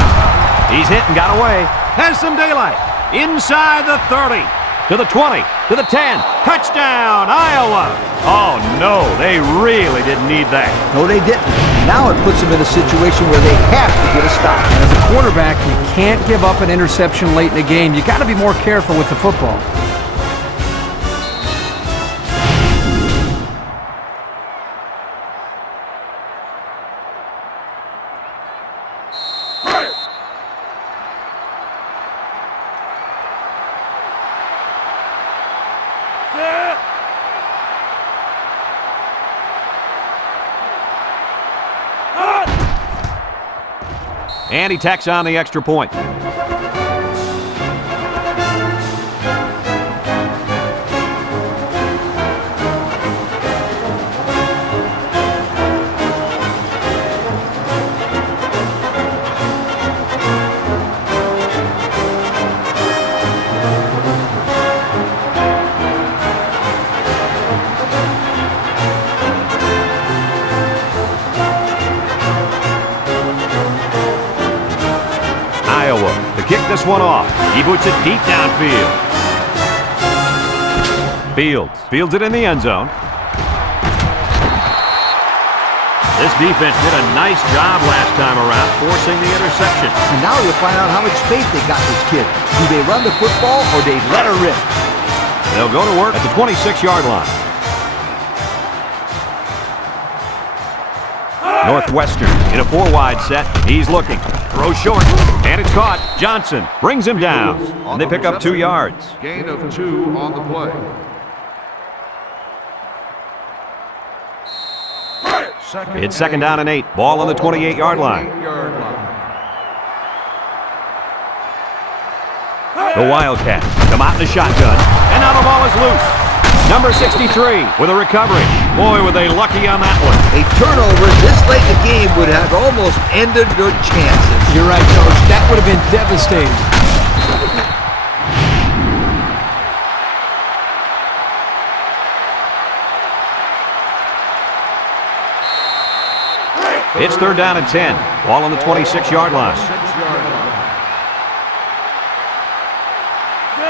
He's hit and got away. Has some daylight. Inside the 30. To the 20. To the 10. Touchdown, Iowa. Oh, no, they really didn't need that. No, they didn't. Now it puts them in a situation where they have to get a stop. As a quarterback, you can't give up an interception late in the game. You got to be more careful with the football. And he tacks on the extra point. Kick this one off. He boots it deep downfield. Fields it in the end zone. This defense did a nice job last time around forcing the interception. And now you'll find out how much faith they got this kid. Do they run the football or they let her rip? They'll go to work at the 26-yard line. Northwestern in a 4-wide set. He's looking. Throw short. And it's caught. Johnson brings him down. And they pick up 2 yards. Gain of 2 on the play. It's 2nd down and 8. Ball on the 28-yard line. The Wildcats come out in the shotgun, and now the ball is loose. Number 63 with a recovery. Boy, were they lucky on that one. A turnover this late in the game would have almost ended their chances. You're right, Coach. That would have been devastating. It's 3rd down and 10. Ball on the 26-yard line.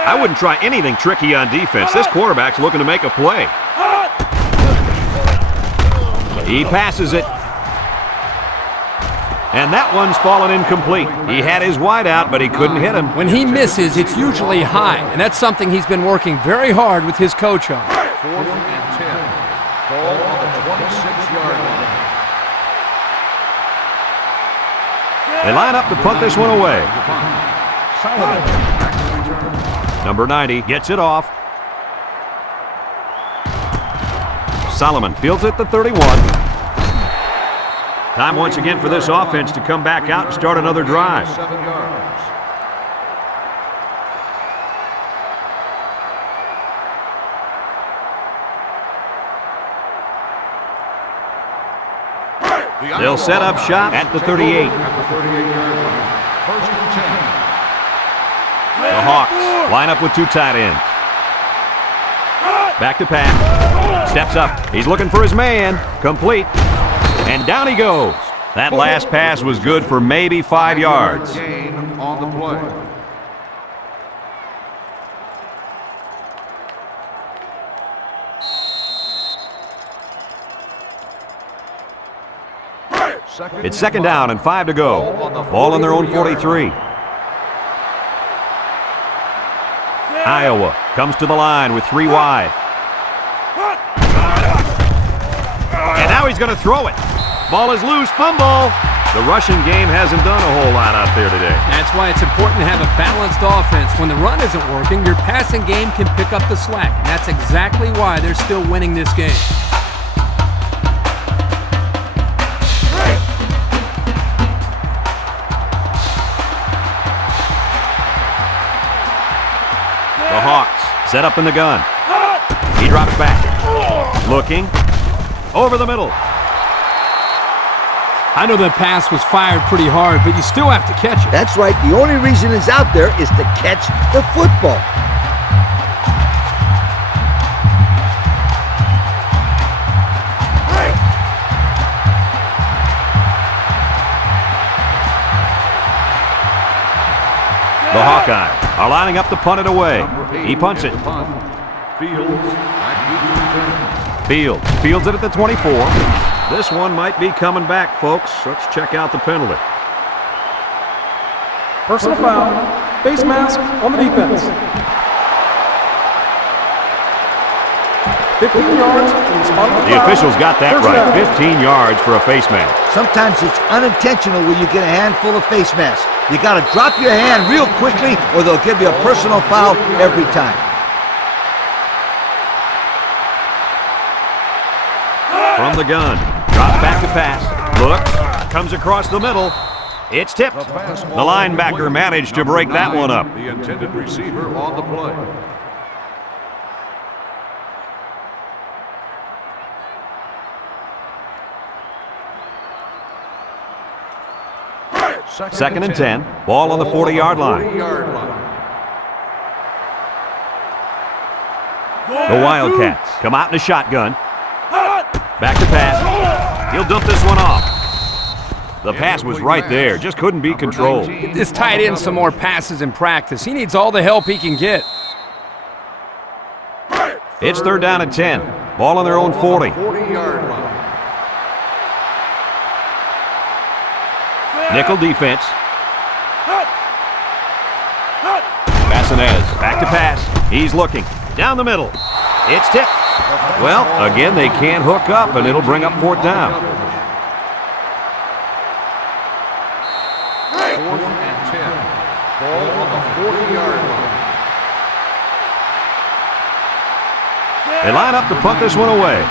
I wouldn't try anything tricky on defense. This quarterback's looking to make a play. He passes it. And that one's fallen incomplete. He had his wide out, but he couldn't hit him. When he misses, it's usually high, and that's something he's been working very hard with his coach on. 4th and 10. Ball on the 26-yard line. They line up to punt this one away. Number 90 gets it off. Solomon fields it to 31. Time once again for this offense to come back out and start another drive. 7 yards. They'll set up shop at the 38. At the 38-yard line. 1st and 10. The Hawks line up with 2 tight ends. Back to pass. Steps up. He's looking for his man. Complete. And down he goes. That last pass was good for maybe 5 yards. Gain on the play. It's 2nd down and 5 to go. Ball on their own 43. Iowa comes to the line with 3 wide. And now he's going to throw it. Ball is loose. Fumble. The rushing game hasn't done a whole lot out there today. That's why it's important to have a balanced offense. When the run isn't working, your passing game can pick up the slack. And that's exactly why they're still winning this game. The Hawks set up in the gun. He drops back. Looking. Over the middle. I know that pass was fired pretty hard, but you still have to catch it. That's right. The only reason it's out there is to catch the football. The Hawkeyes are lining up to punt it away. He punts it. Fields fields it at the 24. This one might be coming back, folks. Let's check out the penalty. Personal foul. Face mask on the defense. 15 yards from the spot of the The foul. officials got that First right. down. 15 yards for a face mask. Sometimes it's unintentional when you get a handful of face masks. You got to drop your hand real quickly or they'll give you a personal foul every time. From the gun. Drops back to pass. Looks. Comes across the middle. It's tipped. The linebacker managed to break that one up. The intended receiver on the play. Second and 10. Ball on the 40-yard line. 40-yard line. The Wildcats come out in a shotgun. Back to pass. He'll dump this one off. The pass was right there. Just couldn't be controlled. Get this tight end some more passes in practice. He needs all the help he can get. It's 3rd down and 10. Ball on their own 40. 40-yard line. Nickel defense. Bassanez back to pass. He's looking. Down the middle. It's tipped. Well, again, they can't hook up, and it'll bring up 4th down. 4th and 10. Ball on the 40-yard line. They line up to punt this one away.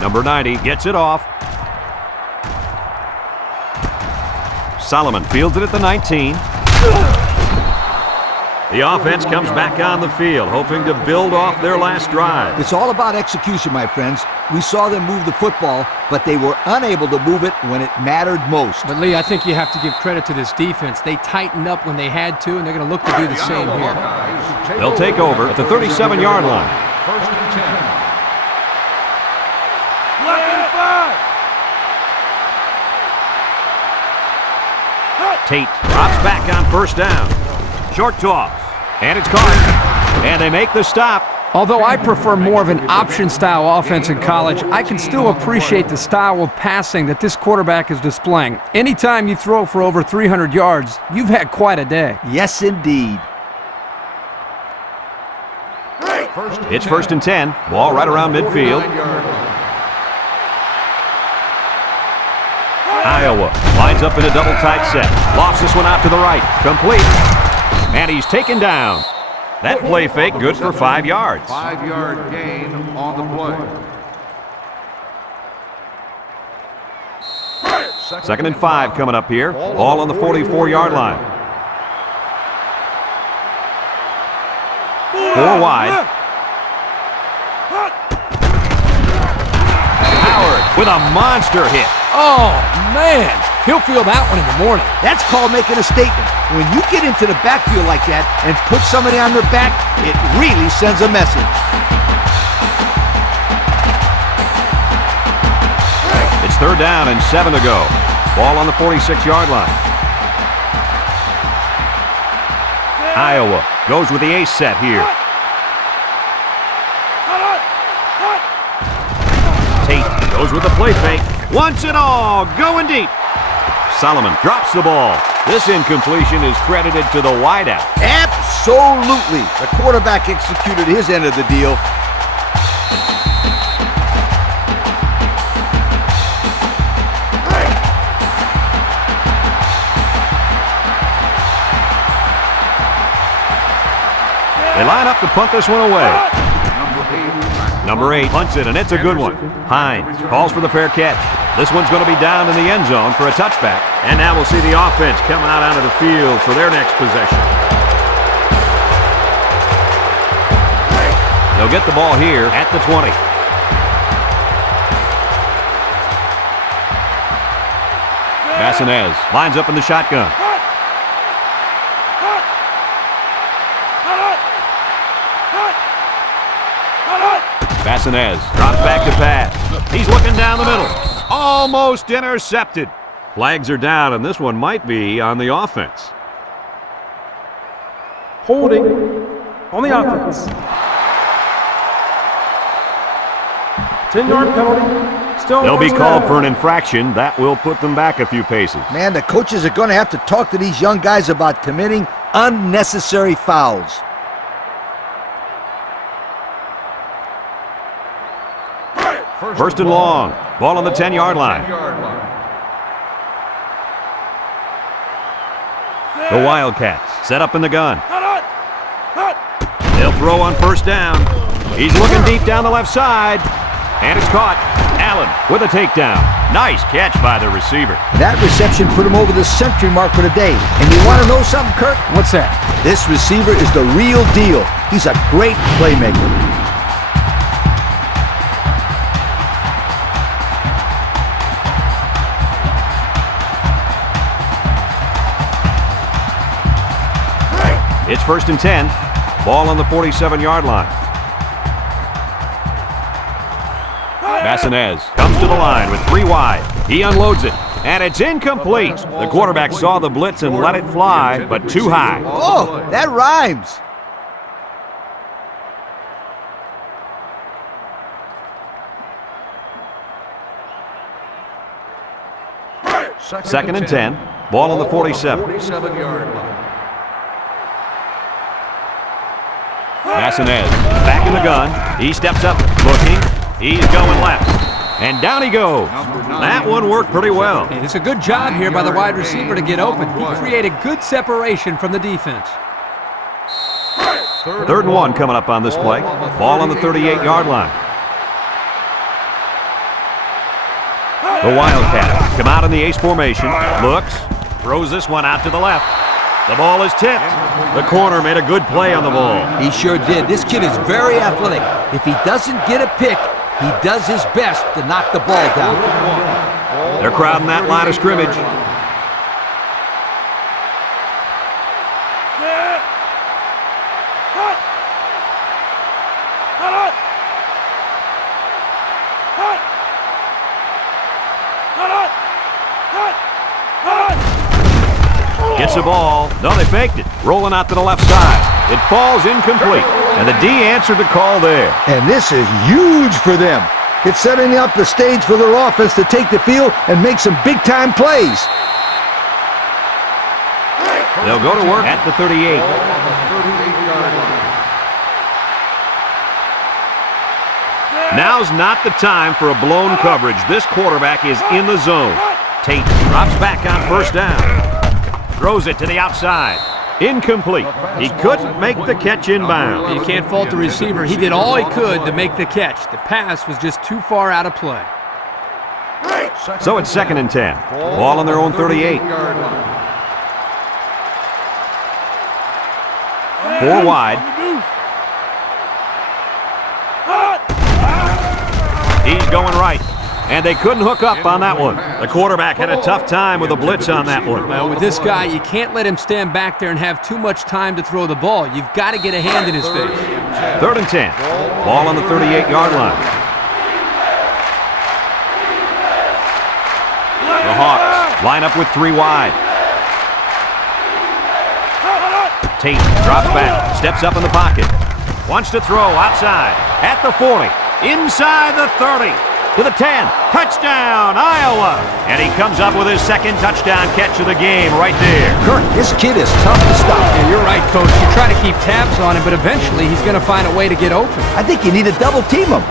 Number 90 gets it off. Solomon fields it at the 19. The offense comes back on the field, hoping to build off their last drive. It's all about execution, my friends. We saw them move the football, but they were unable to move it when it mattered most. But, Lee, I think you have to give credit to this defense. They tightened up when they had to, and they're going to look to do the same here. They'll take over at the 37-yard line. First and 10. Tate drops back on first down. Short toss, and it's caught. And they make the stop. Although I prefer more of an option-style offense in college, I can still appreciate the style of passing that this quarterback is displaying. Anytime you throw for over 300 yards, you've had quite a day. Yes, indeed. It's first and 10. Ball right around midfield. Iowa lines up in a double tight set. Lofts this one out to the right. Complete. And he's taken down. That play fake good for 5 yards. 5-yard gain on the play. Second and 5 coming up here. Ball on the 44-yard line. 4 wide. Howard with a monster hit. Oh, man. He'll feel that one in the morning. That's called making a statement. When you get into the backfield like that and put somebody on their back, it really sends a message. It's third down and 7 to go. Ball on the 46-yard line. Iowa goes with the ace set here. Tate goes with the play fake. Wants it all. Going deep. Solomon drops the ball. This incompletion is credited to the wideout. Absolutely. The quarterback executed his end of the deal. They line up to punt this one away. Number 8 punts it, and it's a good one. Hines calls for the fair catch. This one's going to be down in the end zone for a touchback. And now we'll see the offense come out onto the field for their next possession. They'll get the ball here at the 20. Bassinez lines up in the shotgun. Bassinez drops back to pass. He's looking down the middle. Almost intercepted. Flags are down, and this one might be on the offense. Holding on the offense. 10-yard penalty. Still They'll be first called down. for an infraction. That will put them back a few paces. Man, the coaches are going to have to talk to these young guys about committing unnecessary fouls. First and long. Ball on the 10-yard line. The Wildcats set up in the gun. They'll throw on first down. He's looking deep down the left side. And it's caught. Allen with a takedown. Nice catch by the receiver. That reception put him over the century mark for the day. And you want to know something, Kirk? What's that? This receiver is the real deal. He's a great playmaker. It's first and 10. Ball on the 47-yard line. Bassinez comes to the line with 3 wide. He unloads it, and it's incomplete. The quarterback saw the blitz and let it fly, but too high. Oh, that rhymes. Second and 10. Ball on the 47. 47-yard line. Bassinez back in the gun. He steps up, looking. He's going left. And down he goes. That one worked pretty well. And it's a good job here by the wide receiver to get open. He created good separation from the defense. 3rd and 1 coming up on this play. Ball on the 38-yard line. The Wildcats come out in the ace formation. Looks, throws this one out to the left. The ball is tipped. The corner made a good play on the ball. He sure did. This kid is very athletic. If he doesn't get a pick, he does his best to knock the ball down. They're crowding that line of scrimmage. Gets the ball. No, they faked it. Rolling out to the left side. It falls incomplete. And the D answered the call there. And this is huge for them. It's setting up the stage for their offense to take the field and make some big-time plays. They'll go to work at the 38. Now's not the time for a blown coverage. This quarterback is in the zone. Tate drops back on 1st down. Throws it to the outside. Incomplete. He couldn't make the catch inbound. You can't fault the receiver. He did all he could to make the catch. The pass was just too far out of play. So it's 2nd and 10. Ball on their own 38. 4 wide. He's going right. And they couldn't hook up on that one. The quarterback had a tough time with a blitz on that one. Well, with this guy, you can't let him stand back there and have too much time to throw the ball. You've got to get a hand in his face. 3rd and 10. Ball on the 38-yard line. The Hawks line up with 3 wide. Tate drops back, steps up in the pocket. Wants to throw outside at the 40, inside the 30. To the 10. Touchdown, Iowa. And he comes up with his 2nd touchdown catch of the game right there. Kirk, this kid is tough to stop. Yeah, you're right, Coach. You try to keep tabs on him, but eventually he's going to find a way to get open. I think you need to double team him.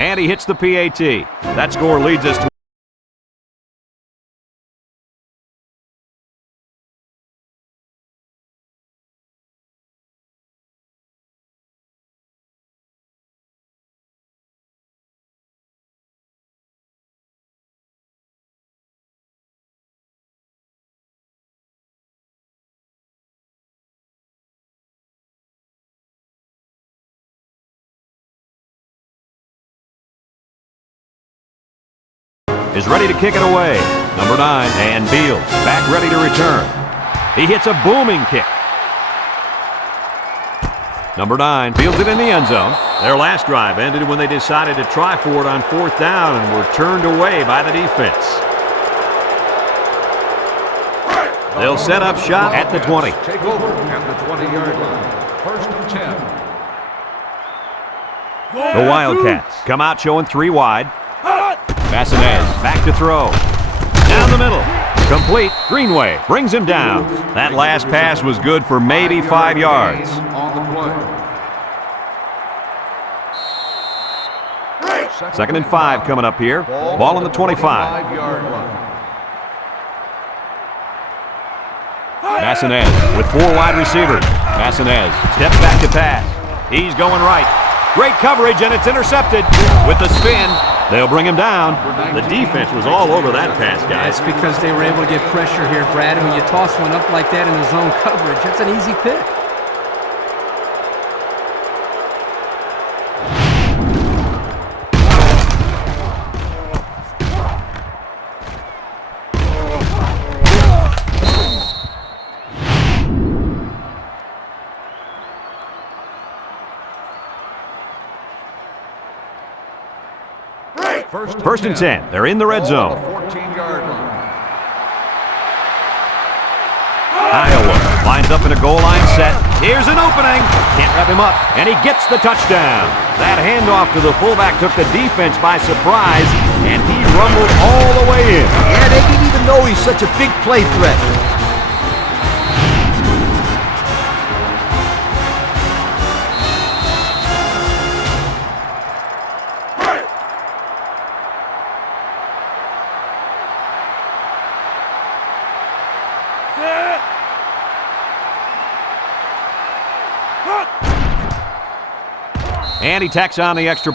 And he hits the PAT. That score leads us to is ready to kick it away. Number 9, and Beal, back ready to return. He hits a booming kick. Number 9 fields it in the end zone. Their last drive ended when they decided to try for it on 4th down and were turned away by the defense. They'll set up shop at the 20. Take over at the 20-yard line. 1st and 10. The Wildcats come out showing 3 wide. Massinez back to throw. Down the middle. Complete. Greenway brings him down. That last pass was good for maybe 5 yards. On the play. 2nd and 5 coming up here. Ball on the 25. 5-yard line. Massinez with 4 wide receivers. Massinez steps back to pass. He's going right. Great coverage, and it's intercepted. With the spin, they'll bring him down. The defense was all over that pass, guys. That's because they were able to get pressure here, Brad. And when you toss one up like that in the zone coverage, that's an easy pick. First and 10. They're in the red zone. 14-yard line. Iowa lines up in a goal line set. Here's an opening. Can't wrap him up. And he gets the touchdown. That handoff to the fullback took the defense by surprise, and he rumbled all the way in. Yeah, they didn't even know he's such a big play threat. And he tacks on the extra.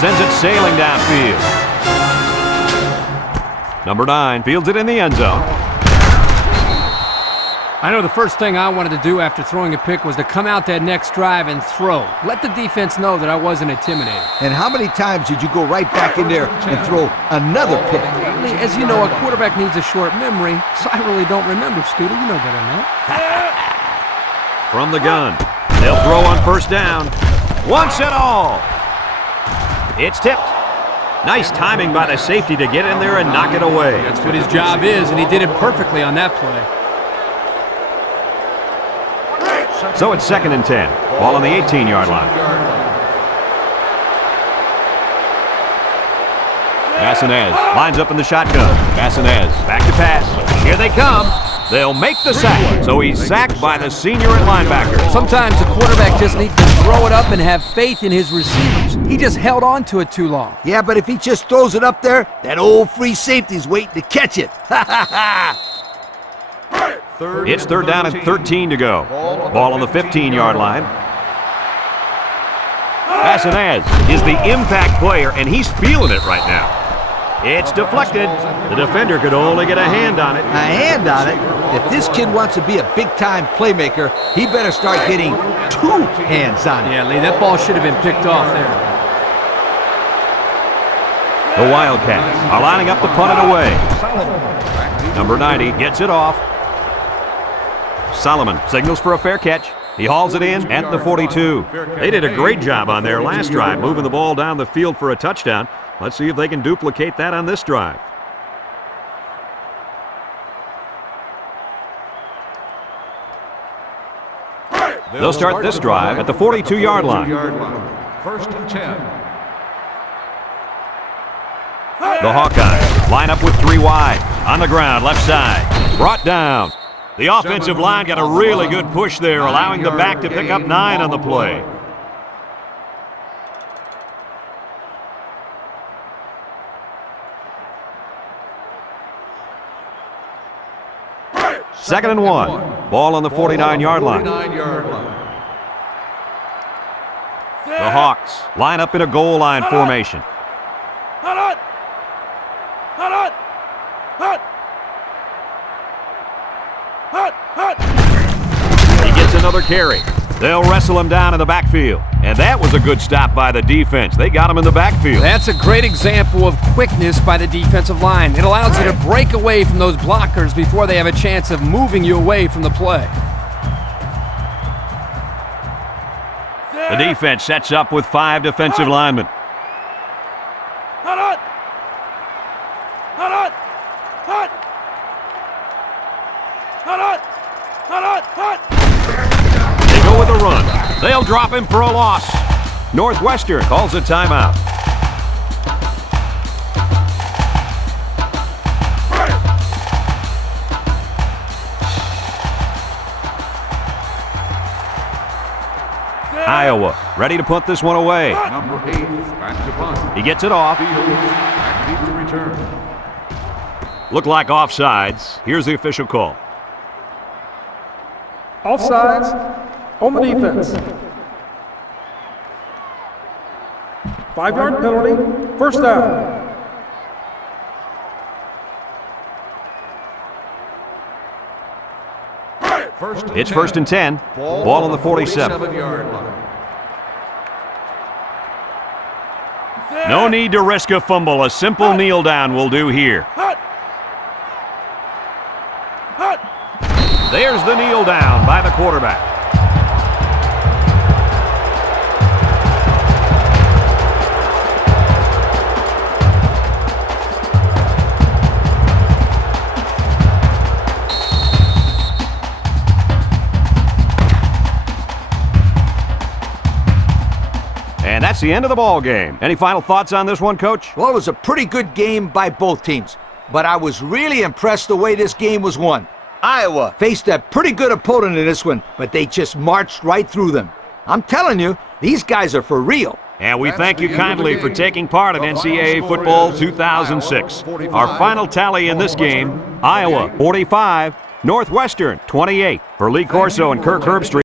Sends it sailing downfield. Number 9 fields it in the end zone. I know the first thing I wanted to do after throwing a pick was to come out that next drive and throw. Let the defense know that I wasn't intimidated. And how many times did you go right back in there and throw another pick? Lee, as you know, a quarterback needs a short memory, so I really don't remember, Scooter. You know better than that. From the gun, they'll throw on first down. Once and all. It's tipped. Nice timing by the safety to get in there and knock it away. That's what his job is, and he did it perfectly on that play. So it's 2nd and 10. Ball on the 18-yard line. Bassinez lines up in the shotgun. Bassinez back to pass. Here they come. They'll make the sack. So he's sacked by the senior at linebacker. Sometimes the quarterback just needs to throw it up and have faith in his receivers. He just held on to it too long. Yeah, but if he just throws it up there, that old free safety's waiting to catch it. It's 3rd down and 13 to go. Ball on the 15-yard line. Bassinez is the impact player, and he's feeling it right now. It's deflected. The defender could only get a hand on it. A hand on it? If this kid wants to be a big-time playmaker, he better start getting 2 hands on it. Yeah, Lee, that ball should have been picked off there. The Wildcats are lining up to punt it away. Number 90 gets it off. Solomon signals for a fair catch. He hauls it in at the 42. They did a great job on their last drive, moving the ball down the field for a touchdown. Let's see if they can duplicate that on this drive. They'll start this drive at the 42-yard line. 1st and 10. The Hawkeyes line up with 3 wide. On the ground, left side. Brought down. The offensive line got a really good push there, allowing the back to pick up 9 on the play. Second and 1. Ball on the 49-yard line. The Hawks line up in a goal line formation. He gets another carry. They'll wrestle him down in the backfield. And that was a good stop by the defense. They got him in the backfield. That's a great example of quickness by the defensive line. It allows you to break away from those blockers before they have a chance of moving you away from the play. The defense sets up with 5 defensive linemen. They go with a run. They'll drop him for a loss. Northwestern calls a timeout. Iowa ready to punt this one away. Number 8, back to punt. He gets it off. Back deep to return. Look like offsides. Here's the official call. Offsides on the defense. 5-yard penalty, 1st down. It's 1st and 10. Ball on the 47. 47-yard line. No need to risk a fumble. A simple kneel down will do here. There's the kneel down by the quarterback. And that's the end of the ball game. Any final thoughts on this one, Coach? Well, it was a pretty good game by both teams, but I was really impressed the way this game was won. Iowa faced a pretty good opponent in this one, but they just marched right through them. I'm telling you, these guys are for real. And we thank you kindly for taking part in NCAA Football 2006. Our final tally in this game, Iowa 45, Northwestern 28. For Lee Corso and Kirk Herbstreit.